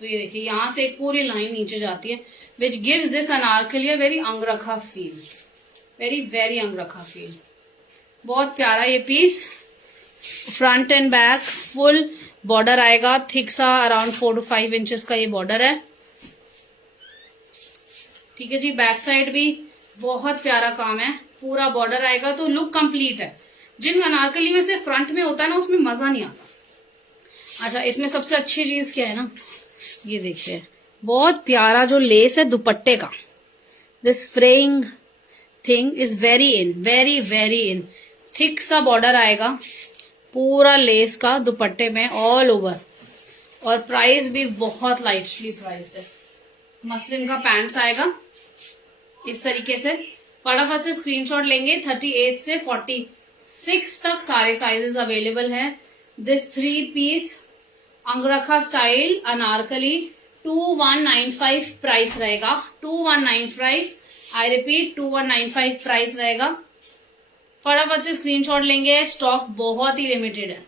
तो ये देखिए यहाँ से एक पूरी लाइन नीचे जाती है, which gives this anarkali very angrakha feel, very very angrakha feel. बहुत प्यारा ये piece, front and back full border आएगा, थिक सा अराउंड 4 to 5 इंचेस का ये बॉर्डर है, ठीक है जी। बैक साइड भी बहुत प्यारा काम है, पूरा बॉर्डर आएगा, तो लुक कंप्लीट है। जिन अनारकली में से फ्रंट में होता है ना, उसमें मजा नहीं आता। अच्छा, इसमें सबसे अच्छी चीज क्या है ना, ये देखिए बहुत प्यारा जो लेस है दुपट्टे का, this fraying thing is very in, very very in. Thick सा बॉर्डर आएगा पूरा लेस का दुपट्टे में ऑल ओवर, और प्राइस भी बहुत लाइटली प्राइस्ड है। मसलिन का पैंट्स आएगा इस तरीके से, फटाफट से स्क्रीनशॉट लेंगे। 38 से 46 तक सारे साइजेस अवेलेबल हैं। This 3 piece angrakha style anarkali 2195 price रहेगा, 2195, आई रिपीट 2195 प्राइस रहेगा। फटाफट से स्क्रीनशॉट लेंगे, स्टॉक बहुत ही लिमिटेड है।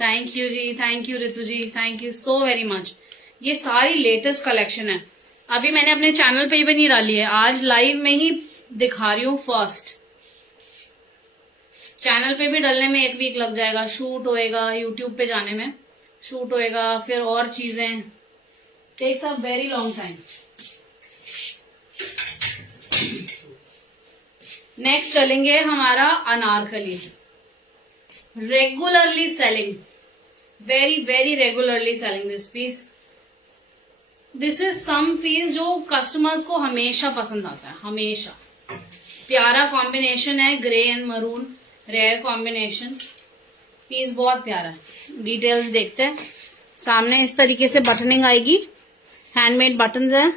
थैंक यू जी, thank you Ritu ji, thank you so very much. ये सारी लेटेस्ट कलेक्शन है, अभी मैंने अपने चैनल पे भी नहीं डाली है, आज लाइव में ही दिखा रही हूँ फर्स्ट। चैनल पे भी डलने में 1 वीक लग जाएगा, शूट होएगा, यूट्यूब पे जाने में शूट होएगा, फिर और चीजें, takes a very long time. Next चलेंगे हमारा anarkali, regularly selling, very very regularly selling this piece. This is some piece जो कस्टमर्स को हमेशा पसंद आता है, हमेशा। प्यारा कॉम्बिनेशन है, grey and maroon, rare combination, piece बहुत प्यारा है। डिटेल्स देखते हैं। सामने इस तरीके से बटनिंग आएगी, हैंडमेड बटन्स है,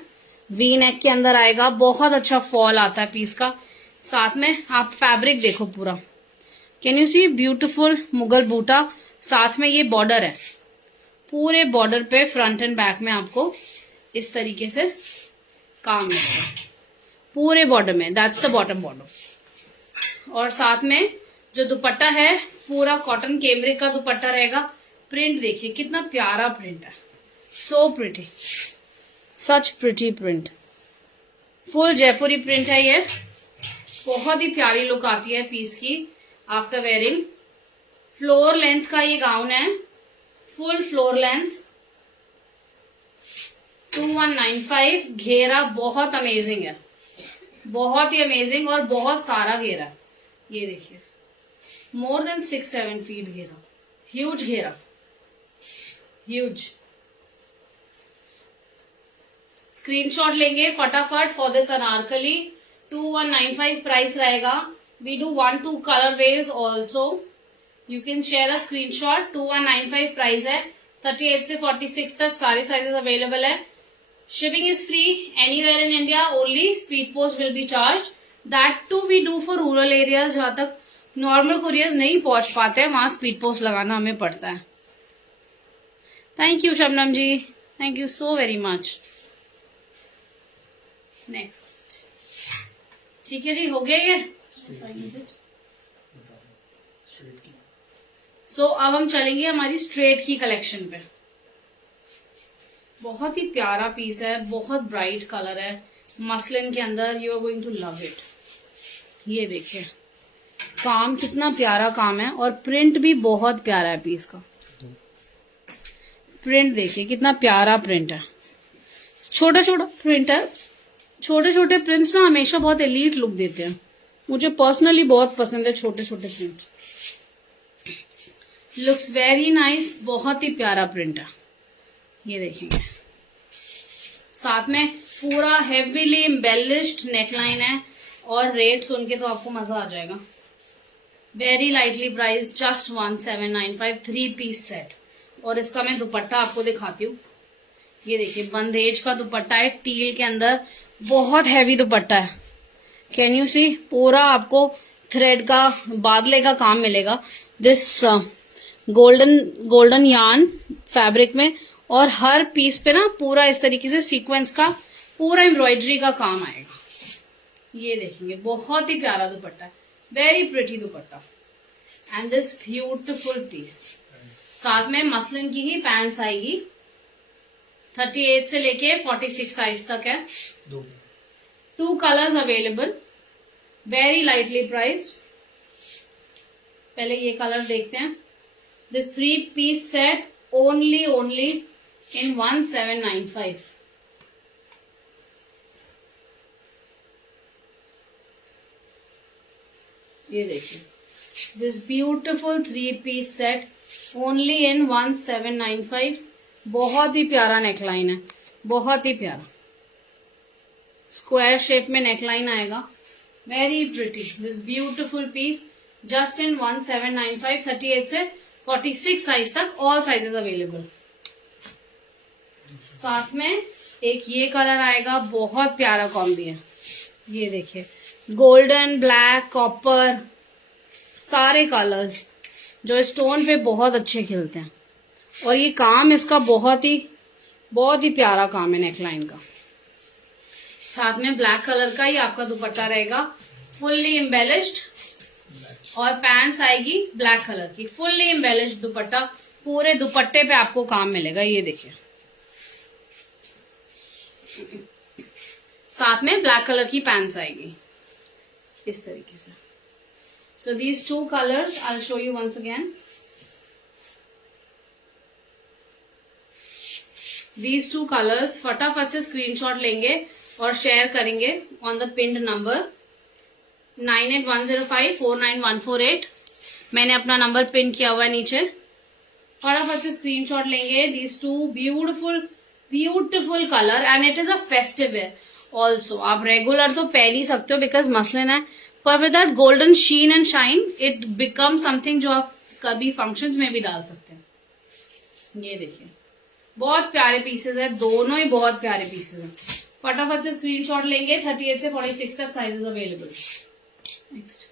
वी नेक के अंदर आएगा, बहुत अच्छा फॉल आता है पीस का। साथ में आप फैब्रिक देखो पूरा, can you see, beautiful Mughal बूटा। साथ में ये बॉर्डर है, पूरे बॉर्डर पे फ्रंट एंड बैक में आपको इस तरीके से काम मिलेगा पूरे बॉर्डर में, दैट्स द बॉटम बॉर्डर। और साथ में जो दुपट्टा है पूरा कॉटन कैमरिक का दुपट्टा रहेगा। प्रिंट देखिए कितना प्यारा प्रिंट है, सो प्रिटी, सच प्रिटी प्रिंट, फुल जयपुरी प्रिंट है ये, बहुत ही प्यारी लुक आती है पीस की आफ्टर वेयरिंग। फ्लोर लेंथ का ये गाउन है, फुल फ्लोर लेंथ, 2195। घेरा बहुत अमेजिंग है, बहुत ही अमेजिंग, और बहुत सारा घेरा है, ये देखिए मोर देन 6-7 फीट घेरा, ह्यूज घेरा, ह्यूज। स्क्रीनशॉट लेंगे फटाफट फॉर दिस अनारकली, 2195 प्राइस रहेगा। We do 1-2 colour ways also, you can share a screenshot. 2195 price है. 38 से 46 तक सारे साइजेस अवेलेबल है. Shipping is free anywhere in India. Only speed post will be charge. That too we do for rural areas. जहां तक नॉर्मल कुरियर्स नहीं पहुंच पाते हैं वहां स्पीड पोस्ट लगाना हमें पड़ता है. Thank you Shabnam ji. Thank you so very much. Next. ठीक है जी, हो गया ये. सो अब हम चलेंगे हमारी स्ट्रेट की कलेक्शन पे. बहुत ही प्यारा पीस है, बहुत ब्राइट कलर है, मसलिन के अंदर. You are going to love it. ये देखिए काम कितना प्यारा काम है और प्रिंट भी बहुत प्यारा है पीस का. प्रिंट देखिए कितना प्यारा प्रिंट है. छोटा छोटा प्रिंट है. छोटे छोटे प्रिंट्स ना हमेशा बहुत एलीट लुक देते हैं. मुझे पर्सनली बहुत पसंद है छोटे छोटे प्रिंट. Looks very nice. बहुत ही प्यारा प्रिंट है. ये देखेंगे साथ में पूरा हेवीली एम्बेलिश्ड नेकलाइन है. और रेट सुन के तो आपको मजा आ जाएगा. Very lightly price, just 1795. 3 piece set. और इसका मैं दुपट्टा आपको दिखाती हूँ. ये देखिए बंदेज का दुपट्टा है टील के अंदर. बहुत हैवी दुपट्टा है. कैन यू सी. पूरा आपको थ्रेड का बादले का काम मिलेगा. दिस गोल्डन यार्न फैब्रिक में. और हर पीस पे ना पूरा इस तरीके से सीक्वेंस का पूरा एम्ब्रॉयडरी का काम आएगा. ये देखेंगे बहुत ही प्यारा दुपट्टा है. Very pretty dupatta. And this beautiful piece. साथ में मसलिन की ही पैंट्स आएगी. 38 से लेके 46 साइज तक है. 2 colours available. Very lightly priced. पहले ये कलर देखते हैं. This 3 piece set only in 1795. ये देखिए this beautiful 3 piece set only in 1795. बहुत ही प्यारा नेकलाइन है. बहुत ही प्यारा स्क्वायर शेप में नेकलाइन आएगा. Very pretty. This beautiful piece just in 1795. 38 से 46 साइज तक ऑल साइजेस अवेलेबल. साथ में एक ये कलर आएगा. बहुत प्यारा कॉम्बी है. ये देखिए गोल्डन, ब्लैक, कॉपर, सारे कलर्स जो स्टोन पे बहुत अच्छे खिलते हैं. और ये काम इसका बहुत ही प्यारा काम है नेकलाइन का. साथ में ब्लैक कलर का ही आपका दुपट्टा रहेगा. Fully embellished. और पैंट्स आएगी ब्लैक कलर की. फुल्ली एम्बेलिश्ड दुपट्टा. पूरे दुपट्टे पे आपको काम मिलेगा. ये देखिए साथ में ब्लैक कलर की पैंट्स आएगी इस तरीके से. So these 2 colours I will show you once again. These 2 colours फटाफट से स्क्रीनशॉट लेंगे और शेयर करेंगे ऑन द पिन्ड नंबर 9810549148. मैंने अपना नंबर पिन किया हुआ है नीचे. फटाफट से स्क्रीनशॉट लेंगे. These 2 beautiful colour and it is a festive wear also. आप रेगुलर तो पहन ही सकते हो बिकॉज मसलिन है. पर with that golden sheen and shine it become something जो आप कभी फंक्शंस में भी डाल सकते हैं. ये देखिए बहुत प्यारे पीसेस है. दोनों ही बहुत प्यारे पीसेस हैं. फटाफट से स्क्रीनशॉट लेंगे. 38 से 46 तक sizes available. Next.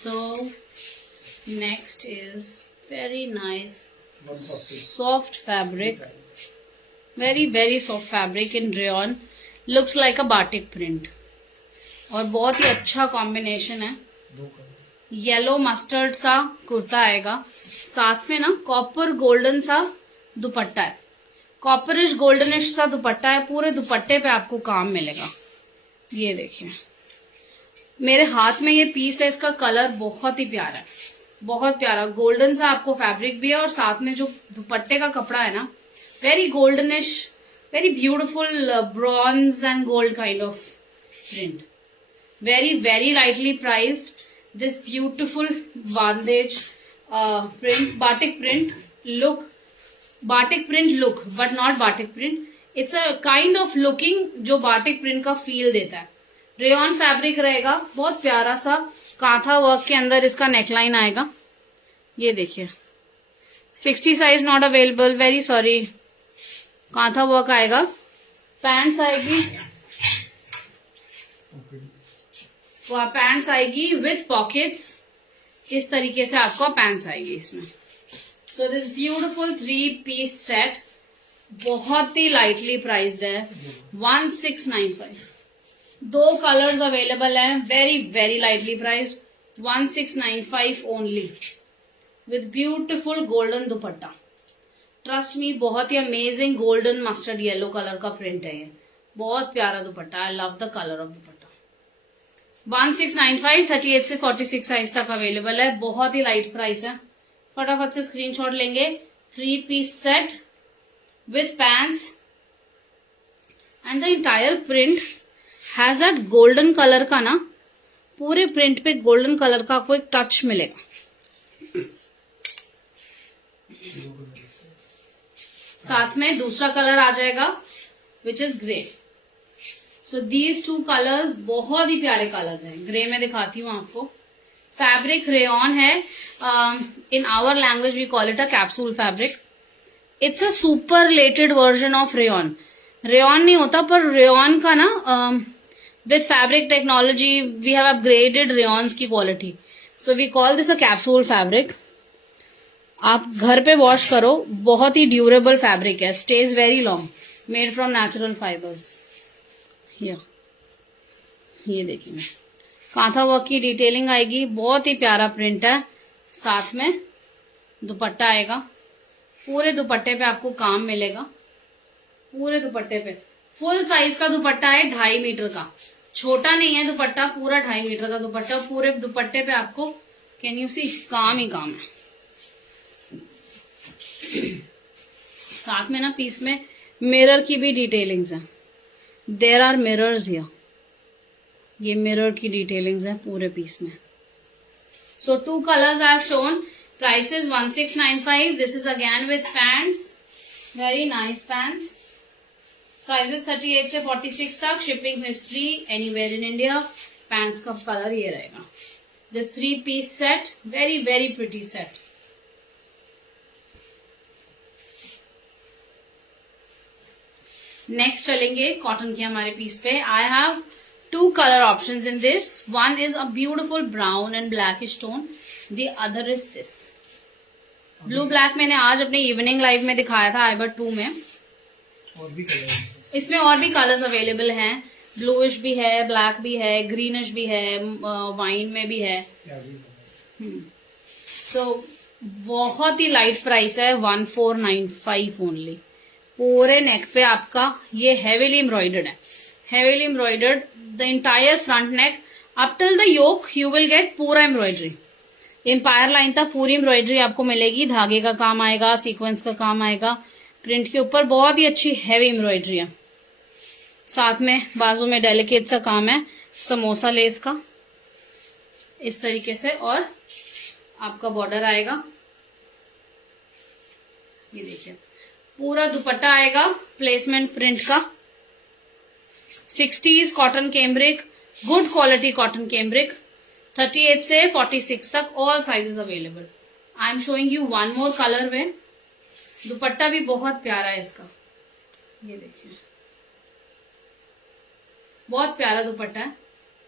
So next is very nice soft fabric. Very soft fabric in rayon. Looks like a batik print. और बहुत ही अच्छा कॉम्बिनेशन है. येलो मस्टर्ड सा कुर्ता आएगा. साथ में ना कॉपर गोल्डन सा दुपट्टा है. कॉपरिश गोल्डनिश सा दुपट्टा है. पूरे दुपट्टे पे आपको काम मिलेगा. ये देखिए मेरे हाथ में ये पीस है. इसका कलर बहुत ही प्यारा है. बहुत प्यारा गोल्डन सा आपको फैब्रिक भी है. और साथ में जो दुपट्टे का कपड़ा है ना very goldenish, very beautiful bronze and gold kind of print. very lightly priced. This beautiful bandage print, batik print look batik print look but not batik print, it's a kind of looking जो बाटिक प्रिंट का फील देता है। रेयॉन फैब्रिक रहेगा, बहुत प्यारा सा कांथा वर्क के अंदर इसका नेकलाइन आएगा। ये देखिए 60 size not available, very sorry. Kantha work आएगा, पैंट्स आएगी, पैंट्स आएगी विथ पॉकेट्स, इस तरीके से आपको पैंट्स आएगी इसमें। So this beautiful 3 piece set बहुत ही लाइटली प्राइस्ड है, 1695। 2 कलर्स अवेलेबल हैं, very very lightly priced, 1695 only, with beautiful golden dupatta. Trust me, बहुत ही amazing golden mustard yellow colour का प्रिंट है ये, बहुत प्यारा dupatta. I love the colour of दुपट्टा। 1695, 38 से 46 साइज तक अवेलेबल है, बहुत ही लाइट प्राइस है। फटाफट से स्क्रीनशॉट लेंगे। 3 piece set with pants and the entire print has that golden colour का ना, पूरे प्रिंट पे गोल्डन कलर का आपको एक टच मिलेगा। साथ में दूसरा कलर आ जाएगा which is grey. So these 2 colours बहुत ही प्यारे कलर्स हैं। ग्रे में दिखाती हूँ आपको। फैब्रिक रेयॉन है, in our language we call it a capsule fabric. It's a superlative version of rayon. Rayon नहीं होता पर रेयॉन का ना with fabric technology we have upgraded rayons की quality, so we call this a capsule fabric. आप घर पे वॉश करो, बहुत ही ड्यूरेबल फैब्रिक है, stays very long, made from natural fibres. ये देखिए कांथा वर्क की डिटेलिंग आएगी, बहुत ही प्यारा प्रिंट है। साथ में दुपट्टा आएगा, पूरे दुपट्टे पे आपको काम मिलेगा। पूरे दुपट्टे पे फुल साइज का दुपट्टा है, 2.5 मीटर का, छोटा नहीं है दुपट्टा, पूरा 2.5 मीटर का दुपट्टा। पूरे दुपट्टे पे आपको कैन यू सी काम ही काम है। साथ में ना पीस में मिरर की भी डिटेलिंग्स है, देयर आर मिरर्स हियर, ये मिरर की डिटेलिंग्स है पूरे पीस में। So 2 colours I have shown, price is 1695। This is again with pants, very nice pants, sizes 38 से 46 तक, shipping is free anywhere in India. Pants का कलर ये रहेगा। This 3 piece set, very very pretty set. Next चलेंगे कॉटन के हमारे पीस पे। I have 2 color options in this. One is a beautiful brown and blackish tone. The other is this. Blue black मैंने आज अपने इवनिंग लाइव में दिखाया था आइबर 2 में। और भी कलर, इसमें और भी कलर्स अवेलेबल हैं। ब्लूइश भी है, ब्लैक भी है, ग्रीनिश भी है, वाइन में भी है। तो बहुत ही लाइट प्राइस है, 1495 ओनली। पूरे नेक पे आपका ये हेवीली एम्ब्रॉयडर्ड है, heavily embroidered the entire front neck up till the yoke you will get पूरा एम्ब्रॉयडरी, एम्पायर लाइन तक पूरी एम्ब्रॉयडरी आपको मिलेगी। धागे का काम आएगा, सीक्वेंस का काम आएगा प्रिंट के ऊपर, बहुत ही अच्छी हैवी एम्ब्रॉयडरी है। साथ में बाजू में डेलिकेट सा काम है समोसा लेस का इस तरीके से, और आपका बॉर्डर आएगा। ये देखिए पूरा दुपट्टा आएगा प्लेसमेंट प्रिंट का, 60s cotton cambric, good quality cotton cambric, 38 से 46 तक, all sizes available. I am showing you one more colour में। दुपट्टा भी बहुत प्यारा है इसका, ये देखिए बहुत प्यारा दुपट्टा है।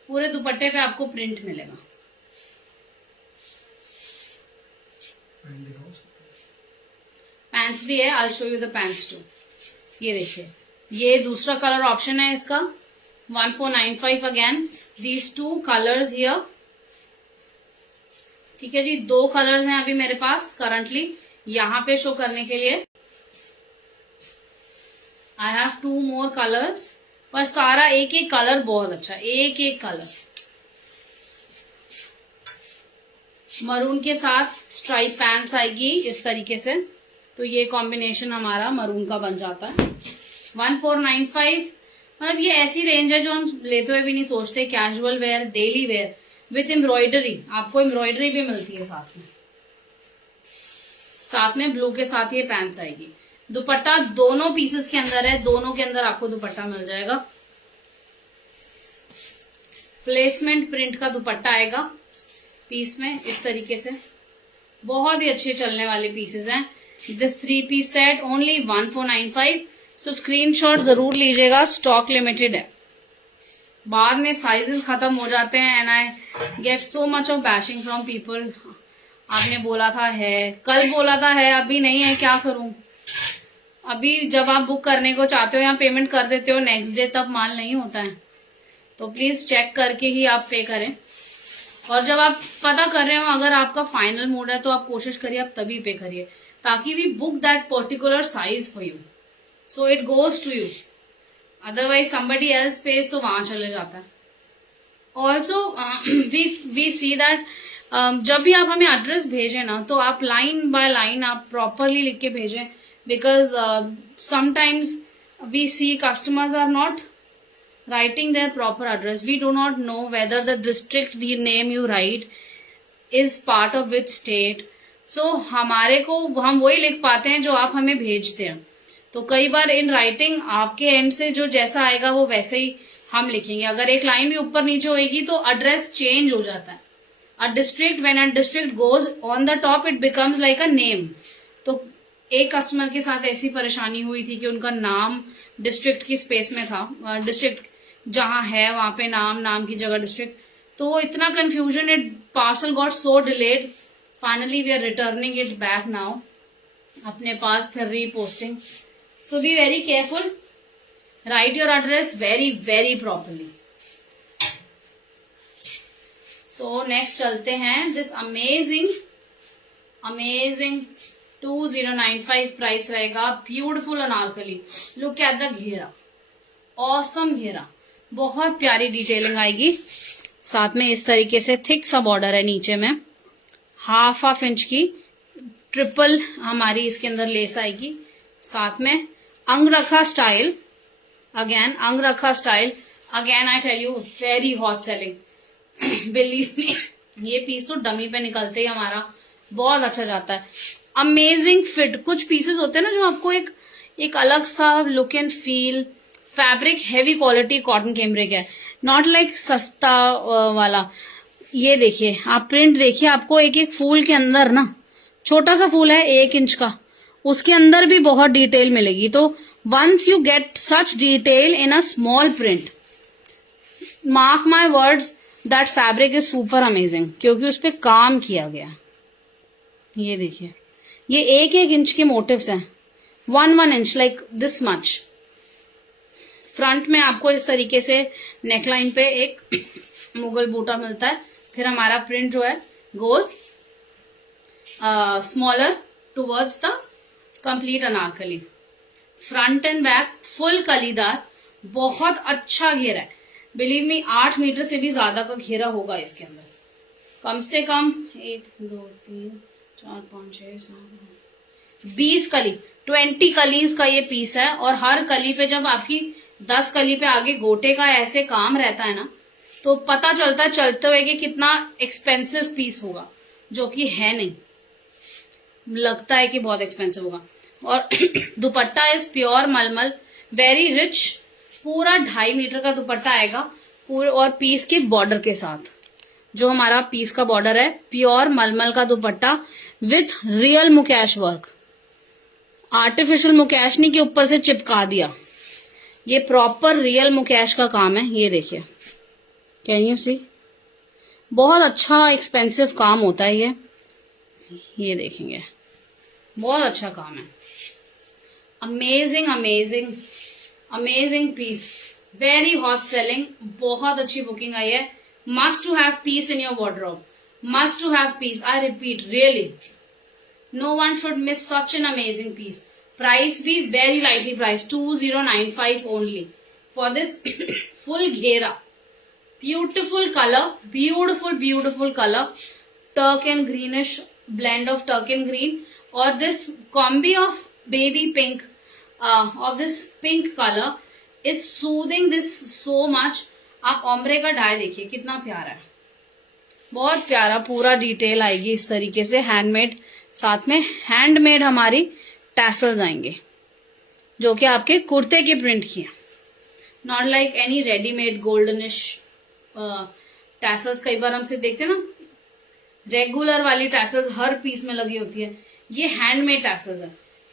पूरे दुपट्टे पे आपको प्रिंट मिलेगा। पैंट्स भी है, I will show you the pants too. ये देखिए ये दूसरा कलर ऑप्शन है इसका, 1495 अगेन, दीज 2 कलर्स हियर। ठीक है जी, 2 कलर्स हैं अभी मेरे पास करंटली यहाँ पे शो करने के लिए। आई हैव 2 मोर कलर्स, पर सारा एक एक कलर बहुत अच्छा, एक एक कलर। मरून के साथ स्ट्राइप पैंट्स आएगी इस तरीके से, तो ये कॉम्बिनेशन हमारा मरून का बन जाता है। 1495, मतलब ये ऐसी रेंज है जो हम लेते हुए भी नहीं सोचते। Casual wear, daily wear with embroidery, आपको एम्ब्रॉयडरी भी मिलती है साथ में। साथ में ब्लू के साथ ये पैंट्स आएगी। दुपट्टा दोनों पीसेस के अंदर है, दोनों के अंदर आपको दुपट्टा मिल जाएगा। प्लेसमेंट प्रिंट का दुपट्टा आएगा पीस में इस तरीके से, बहुत ही अच्छे चलने वाले पीसेस हैं। This 3 piece set only 1495। So screenshot जरूर लीजिएगा, स्टॉक लिमिटेड है, बाद में साइजेस खत्म हो जाते हैं। And I get so much of bashing from people. आपने बोला था है, कल बोला था है, अभी नहीं है, क्या करूं। अभी जब आप बुक करने को चाहते हो या पेमेंट कर देते हो नेक्स्ट डे, तब माल नहीं होता है। तो प्लीज चेक करके ही आप पे करें। और जब आप पता कर रहे हो, अगर आपका फाइनल मूड है तो आप कोशिश करिए आप तभी पे करिए, ताकि we book that particular size for you, so it goes to you. Otherwise somebody else pays तो वहां चले जाता है। ऑल्सो वी सी दैट जब भी आप हमें एड्रेस भेजें ना, तो आप लाइन बाय लाइन आप प्रॉपरली लिख के भेजें, because sometimes we see customers are not writing their proper address. We do not know whether the district the name you write is part of which state. So हमारे को हम वही लिख पाते हैं जो आप हमें भेजते हैं। तो कई बार इन राइटिंग आपके एंड से जो जैसा आएगा वो वैसे ही हम लिखेंगे। अगर एक लाइन भी ऊपर नीचे होगी तो एड्रेस चेंज हो जाता है। A district, when a district goes on the top it becomes like a name. तो एक कस्टमर के साथ ऐसी परेशानी हुई थी कि उनका नाम डिस्ट्रिक्ट की स्पेस में था, डिस्ट्रिक्ट जहां है वहां पे नाम की जगह डिस्ट्रिक्ट, तो इतना confusion, it parcel got so delayed. Finally we are returning it back now अपने पास, फिर reposting. So be very careful, write your address very very properly. So next चलते हैं, दिस अमेजिंग 2095 प्राइस रहेगा। Beautiful anarkali, look at the घेरा, ऑसम घेरा, बहुत प्यारी डिटेलिंग आएगी। साथ में इस तरीके से थिक सा बॉर्डर है, नीचे में हाफ इंच की ट्रिपल हमारी इसके अंदर लेस आएगी। साथ में angrakha style, again I tell you very hot selling. Believe me, ये पीस तो डमी पे निकलते ही हमारा बहुत अच्छा जाता है। अमेजिंग फिट, कुछ पीसेस होते हैं ना जो आपको एक अलग सा look and feel. Fabric heavy quality cotton cambric है, नॉट लाइक सस्ता वाला। ये देखिए आप प्रिंट देखिए, आपको एक एक फूल के अंदर ना, छोटा सा फूल है 1 इंच का, उसके अंदर भी बहुत डिटेल मिलेगी। तो once you get such detail in a small print, mark my words, that fabric is super amazing, क्योंकि उस पर काम किया गया। ये देखिए, ये 1 इंच के मोटिव्स हैं, 1 inch like this much. Front में आपको इस तरीके से नेकलाइन पे एक मुगल बूटा मिलता है। फिर हमारा प्रिंट जो है goes smaller towards the complete anarkali. Front and back full कलीदार, बहुत अच्छा घेरा है। बिलीव मी, 8 मीटर से भी ज्यादा का घेरा होगा इसके अंदर, कम से कम 1 2 3 4 5 6 7 20 कली, 20 कलीज का ये पीस है। और हर कली पे जब आपकी 10 कली पे आगे गोटे का ऐसे काम रहता है ना, तो पता चलता है चलते हुए कि कितना एक्सपेंसिव पीस होगा, जो कि है नहीं, लगता है कि बहुत एक्सपेंसिव होगा। और दुपट्टा इज प्योर मलमल, वेरी रिच, पूरा 2.5 मीटर का दुपट्टा आएगा पूरे, और पीस के बॉर्डर के साथ। जो हमारा पीस का बॉर्डर है, प्योर मलमल का दुपट्टा with real mukaish work, artificial mukaish नहीं कि ऊपर से चिपका दिया, ये प्रॉपर रियल मुकैश का काम है। ये देखिए, कैन यू सी, बहुत अच्छा एक्सपेंसिव काम होता है ये देखेंगे, बहुत अच्छा काम है। Amazing amazing amazing piece, very hot selling, बहुत अच्छी बुकिंग आई है। Must to have piece in your wardrobe, must to have piece, I repeat, really no one should miss such an amazing piece. Price भी very lightly price, 2095 only for this full घेरा। Beautiful colour, beautiful colour, turk and greenish blend of turk and green, और this combi of baby pink, of this pink color is soothing this so much। आप ओम्ब्रे का डाई देखिए कितना प्यारा है, बहुत प्यारा, पूरा डिटेल आएगी इस तरीके से, हैंडमेड, साथ में हैंडमेड हमारी टैसल्स आएंगे। जो कि आपके कुर्ते के प्रिंट की है, not like any readymade goldenish tassels. कई बार हमसे देखते हैं ना, रेगुलर वाली टैसल्स हर पीस में लगी होती है, ये हैंडमेड टैसल्स है।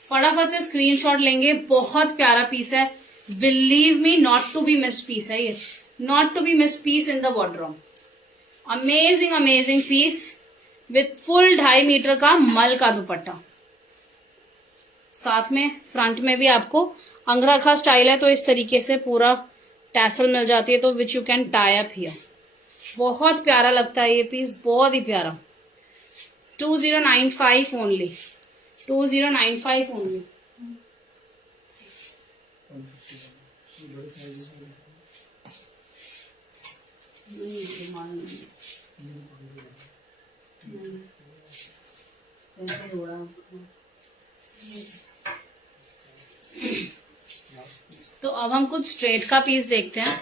फटाफट से स्क्रीनशॉट लेंगे, बहुत प्यारा पीस है, believe me, not to be missed piece है ये, not to be missed piece in the wardrobe. Amazing amazing piece with full 2.5 metre का मल का दुपट्टा, साथ में फ्रंट में भी आपको अंगरखा स्टाइल है, तो इस तरीके से पूरा टैसल मिल जाती है, तो which you can tie up here. बहुत प्यारा लगता है ये पीस, बहुत ही प्यारा। 2095 ओनली, 2095 ओनली। तो अब हम कुछ स्ट्रेट का पीस देखते हैं।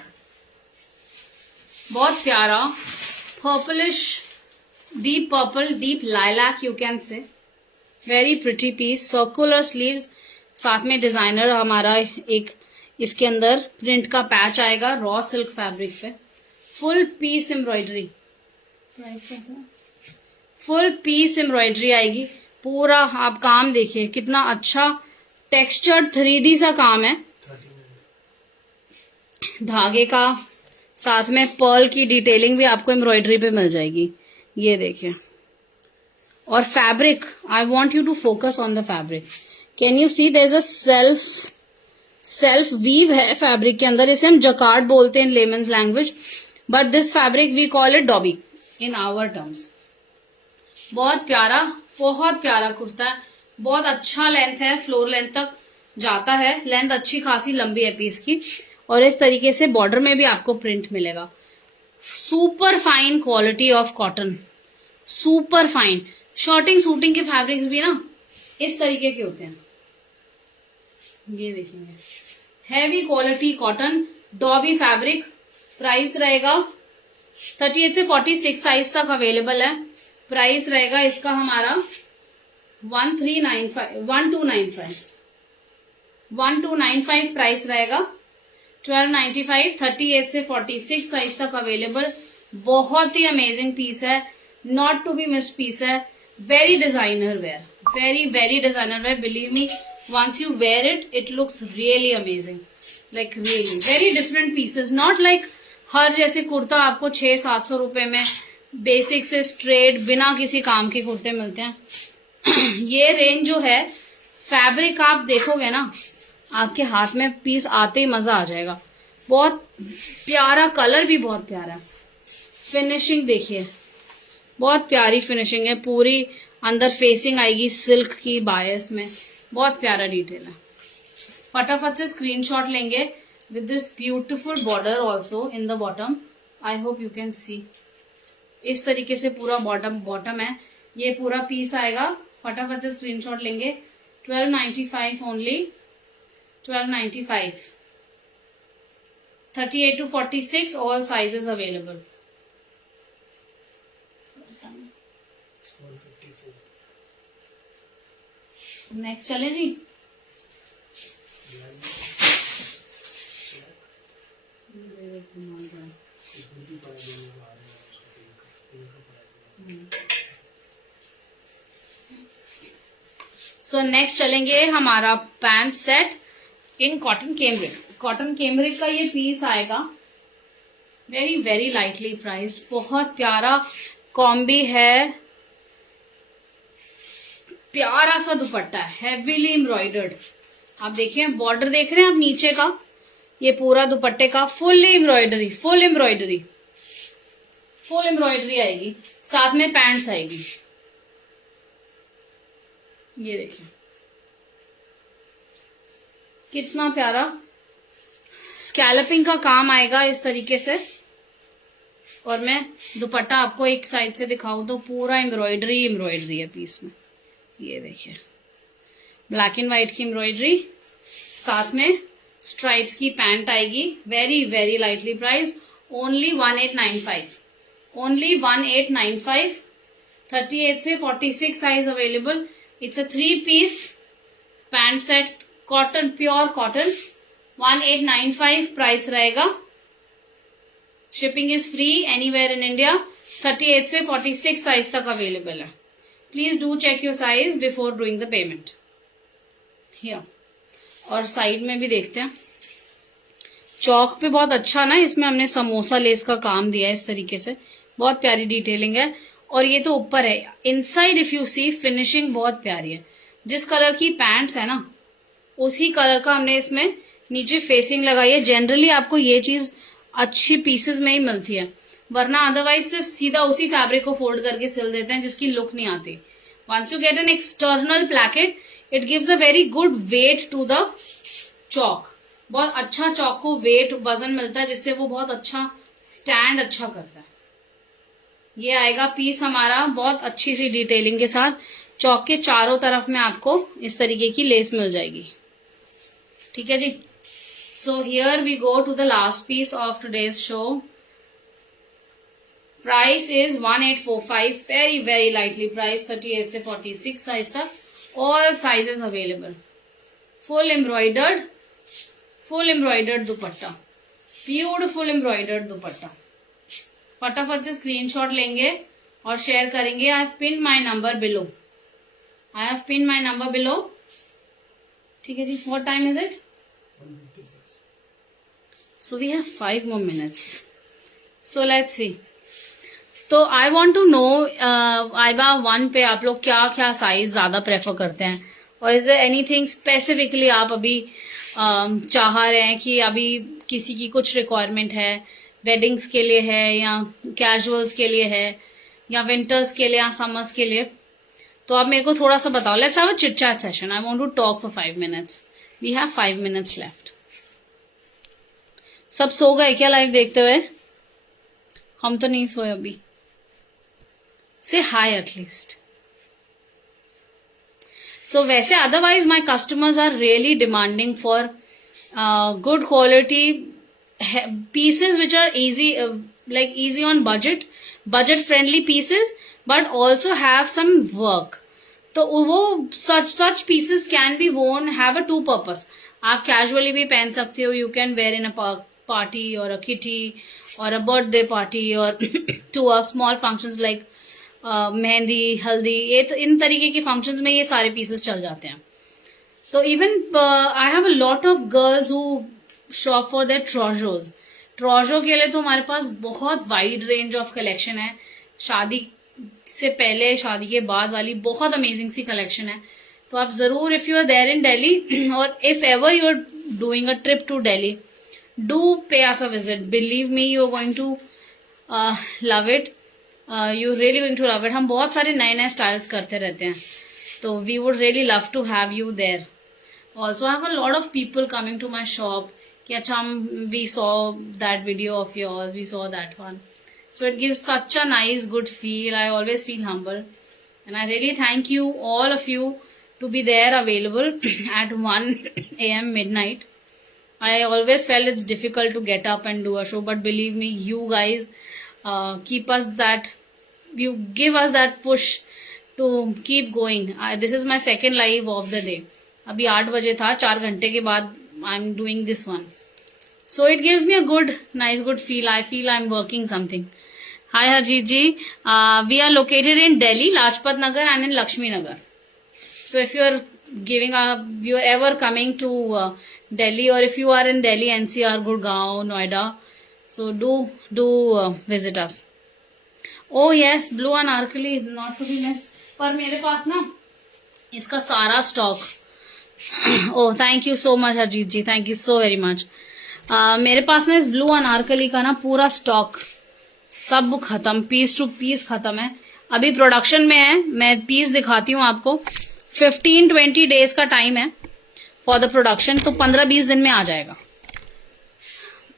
बहुत प्यारा purplish, deep purple, deep lilac you can say, very pretty piece, circular sleeves, साथ में डिजाइनर हमारा एक इसके अंदर प्रिंट का पैच आएगा, रॉ सिल्क फैब्रिक पे, full piece embroidery, price full piece embroidery आएगी। पूरा आप काम देखिए कितना अच्छा टेक्सचर्ड 3D सा काम है धागे का, साथ में पर्ल की डिटेलिंग भी आपको एम्ब्रॉयडरी पे मिल जाएगी, ये देखिए। और fabric, I want you to focus on the fabric, can you see there is a self weave है फैब्रिक के अंदर, इसे हम जकार्ड बोलते हैं in layman's language, but this fabric we call it dobby in our terms. बहुत प्यारा कुर्ता है, बहुत अच्छा लेंथ है, फ्लोर लेंथ तक जाता है, लेंथ अच्छी खासी लंबी है पीस की, और इस तरीके से बॉर्डर में भी आपको प्रिंट मिलेगा। Super fine quality of cotton, super fine. Shirting suiting के फैब्रिक्स भी ना इस तरीके के होते हैं, ये देखेंगे, heavy quality cotton dobby fabric. Price रहेगा 38 से 46 साइज तक अवेलेबल है। प्राइस रहेगा इसका हमारा 1295 प्राइस रहेगा, 1295, 38 से 46 साइज तक अवेलेबल। बहुत ही अमेजिंग पीस है, not to be missed piece है, very designer wear, very designer wear, believe me, once you wear it looks really amazing, like really very different pieces, not like हर जैसे कुर्ता आपको 600-700 रुपए में बेसिक से स्ट्रेट बिना किसी काम के कुर्ते मिलते हैं। ये रेंज जो है, फैब्रिक आप देखोगे ना, आपके हाथ में पीस आते ही मजा आ जाएगा। बहुत प्यारा कलर भी बहुत प्यारा, फिनिशिंग देखिए, बहुत प्यारी फिनिशिंग है, पूरी अंदर फेसिंग आएगी सिल्क की बायस में, बहुत प्यारा डिटेल है। फटाफट से स्क्रीनशॉट लेंगे with this beautiful border also in the bottom, I hope you can see. इस तरीके से पूरा बॉटम है, ये पूरा पीस आएगा। फटाफट से स्क्रीनशॉट लेंगे, 1295 only, 1295, 38 to 46 all sizes available. Next चले जी, सो नेक्स्ट चलेंगे हमारा pant set in cotton cambric. Cotton cambric का ये पीस आएगा, वेरी लाइटली प्राइस्ड, बहुत प्यारा कॉम्बी है, प्यारा सा दुपट्टा है, हेवीली एम्ब्रॉयडर्ड। आप देखिए बॉर्डर देख रहे हैं आप नीचे का, ये पूरा दुपट्टे का फुल एम्ब्रॉयडरी आएगी, साथ में पैंट्स आएगी, ये देखिए कितना प्यारा स्कैलपिंग का काम आएगा इस तरीके से। और मैं दुपट्टा आपको एक साइड से दिखाऊं तो पूरा एम्ब्रॉयडरी है पीस में, ये देखिए ब्लैक एंड व्हाइट की एम्ब्रॉयडरी, साथ में स्ट्राइप्स की पैंट आएगी, very lightly price, only 1895, only 1895, 38 से 46 size available. It's a 3 piece pant set cotton, pure cotton, 1895 price रहेगा। Shipping is free anywhere in India. 38 से 46 साइज तक अवेलेबल है। Please do check your size before doing the payment. Here, और साइड में भी देखते हैं। चौक पे बहुत अच्छा ना, इसमें हमने समोसा लेस का काम दिया है इस तरीके से, बहुत प्यारी डिटेलिंग है। और ये तो ऊपर है, inside if you see finishing बहुत प्यारी है। जिस कलर की पैंट्स है ना उसी कलर का हमने इसमें नीचे फेसिंग लगाई है। जनरली आपको ये चीज अच्छी पीसेस में ही मिलती है, वरना अदरवाइज सिर्फ सीधा उसी फैब्रिक को फोल्ड करके सिल देते हैं जिसकी लुक नहीं आती। Once you get an external placket it gives a very good weight to the चौक। बहुत अच्छा चौक को वेट वजन मिलता है, जिससे वो बहुत अच्छा स्टैंड अच्छा करता है। ये आएगा पीस हमारा बहुत अच्छी सी डिटेलिंग के साथ। चौक के चारों तरफ में आपको इस तरीके की लेस मिल जाएगी। ठीक है जी। So here we go to the last piece of today's show. Price is 1845, very very lightly price, 38 से 46 साइज तक, all sizes available. Full embroidered dupatta, beautiful embroidered dupatta. फटाफट से स्क्रीनशॉट लेंगे और शेयर करेंगे। I have pin my number below, I have pin my number below. ठीक है जी। What time is it? 1:56. So we have 5 more minutes. So let's see. तो आई वॉन्ट टू नो आइबा 1 पे आप लोग क्या क्या साइज ज्यादा प्रेफर करते हैं, और इज देयर एनीथिंग स्पेसिफिकली आप अभी चाह रहे हैं कि अभी किसी की कुछ रिक्वायरमेंट है, वेडिंग्स के लिए है या कैजुअल्स के लिए है या विंटर्स के लिए या समर्स के लिए, तो आप मेरे को थोड़ा सा बताओ। Let's have a chit chat session. I want to talk for 5 minutes. We have 5 minutes left. सब सो गए क्या लाइव देखते हुए? हम तो नहीं सोए अभी। से हाई एटलीस्ट। सो वैसे otherwise my customers are really demanding for good quality pieces which are easy, like easy on budget friendly pieces, but also have some work. तो वो such pieces can be worn, have a two purpose. आप casually भी पहन सकते हो, you can wear in a party or a kitty or a birthday party or to a small functions like mehndi, हल्दी, ये तो इन तरीके के functions में ये सारे pieces चल जाते हैं। तो even I have a lot of girls who shop for their trousseaus. Trousseau के लिए तो हमारे पास बहुत वाइड रेंज ऑफ कलेक्शन है। शादी से पहले, शादी के बाद वाली बहुत अमेजिंग सी कलेक्शन है। तो आप जरूर, if you are there in Delhi और if ever you are doing a trip to Delhi, do pay us a visit. Believe me, you are going to love it, you really going to love it. हम बहुत सारे नए नए स्टाइल्स करते रहते हैं, तो we would really love to have you there. Also have a lot of people coming to my shop कि अच्छा we saw that video of yours, we saw that one. So it gives such a nice good feel. I always feel humble and I really thank you, all of you, to be there available at 1 a.m. midnight. I always felt it's difficult to get up and do a show, but believe me, you guys keep us that, you give us that push to keep going. This is my second live of the day. अभी 8 बजे था, 4 घंटे के बाद I'm doing this one. So it gives me a good, nice, good feel. I feel I'm working something. Hi Harjeet ji. We are located in Delhi, Lajpat Nagar and in Lakshmi Nagar. So if you're you're ever coming to Delhi, or if you are in Delhi, NCR, Gurgaon, Noida, so do visit us. Oh yes, blue anarkali, not to be missed. पर मेरे पास ना इसका सारा stock oh thank you so much Harjeet ji, thank you so very much. मेरे पास ना इस ब्लू अनारकली का ना पूरा स्टॉक सब खत्म, पीस टू पीस खत्म है, अभी प्रोडक्शन में है। मैं पीस दिखाती हूँ आपको। 15-20 डेज का टाइम है फॉर द प्रोडक्शन, तो 15-20 दिन में आ जाएगा।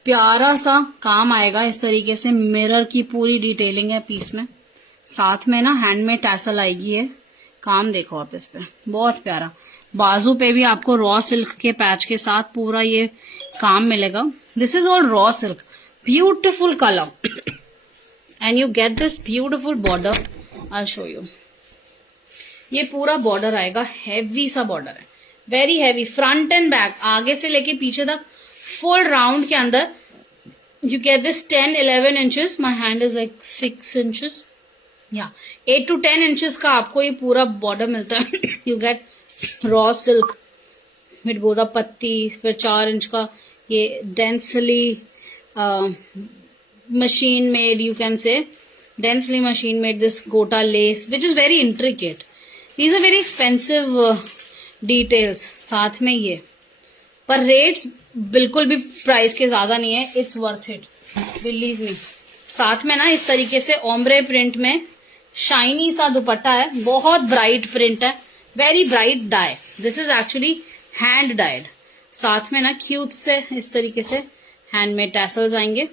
प्यारा सा काम आएगा इस तरीके से, मिरर की पूरी डिटेलिंग है पीस में, साथ में ना हैंडमेड टैसल आएगी। है काम देखो आप इस पे, बहुत प्यारा। बाजू पे भी आपको रॉ सिल्क के पैच के साथ पूरा ये काम मिलेगा। This is all raw silk, beautiful colour and you get this beautiful border. I show you, ये पूरा बॉर्डर आएगा, हैवी सा बॉर्डर है, very heavy, front and back, आगे से लेके पीछे तक फुल राउंड के अंदर you get this 10-11 inches. My hand is like 6 inches. Yeah, 8 to 10 inches का आपको ये पूरा बॉर्डर मिलता है. You get raw silk with गोदा पत्ती, फिर 4 इंच का ये densely machine made, you can say densely machine made this gota lace which is very intricate. These are very expensive details. साथ में ये पर रेट्स बिल्कुल भी प्राइस के ज्यादा नहीं है. It's worth it, believe me. साथ में ना इस तरीके से ओम्ब्रे प्रिंट में शाइनी सा दुपट्टा है, बहुत ब्राइट प्रिंट है, very bright dye. This is actually hand dyed. साथ में ना क्यूट से इस तरीके से हैंडमेड टैसल्स आएंगे.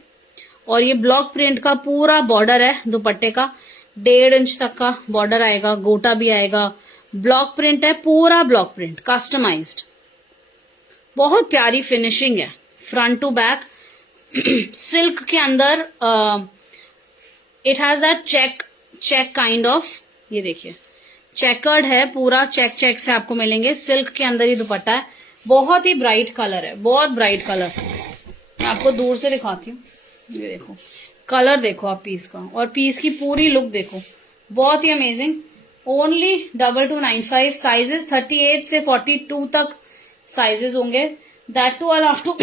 और ये ब्लॉक प्रिंट का पूरा बॉर्डर है दुपट्टे का, 1.5 इंच तक का बॉर्डर आएगा, गोटा भी आएगा. ब्लॉक प्रिंट है, पूरा ब्लॉक प्रिंट कस्टमाइज्ड. बहुत प्यारी फिनिशिंग है फ्रंट टू बैक. सिल्क के अंदर it has that check kind of. ये देखिए चेकर्ड है पूरा, चेक से आपको मिलेंगे. सिल्क के अंदर ये दुपट्टा है, बहुत ही ब्राइट कलर है, बहुत ब्राइट कलर. मैं आपको दूर से दिखाती हूँ. ये देखो कलर, देखो आप पीस का, और पीस की पूरी लुक देखो, बहुत ही अमेजिंग. ओनली 2295. साइजेस 38 से 42 तक साइजेस होंगे. That too I have to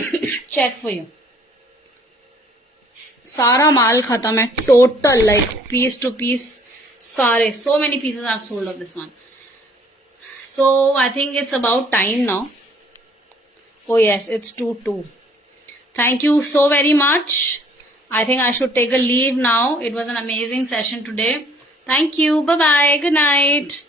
check for you. सारा माल खत्म है total, like piece to piece सारे. So many pieces I have sold off this one. So I think it's about time now. Oh yes, it's 2:02. Thank you so very much. I think I should take a leave now. It was an amazing session today. Thank you. Bye bye. Good night.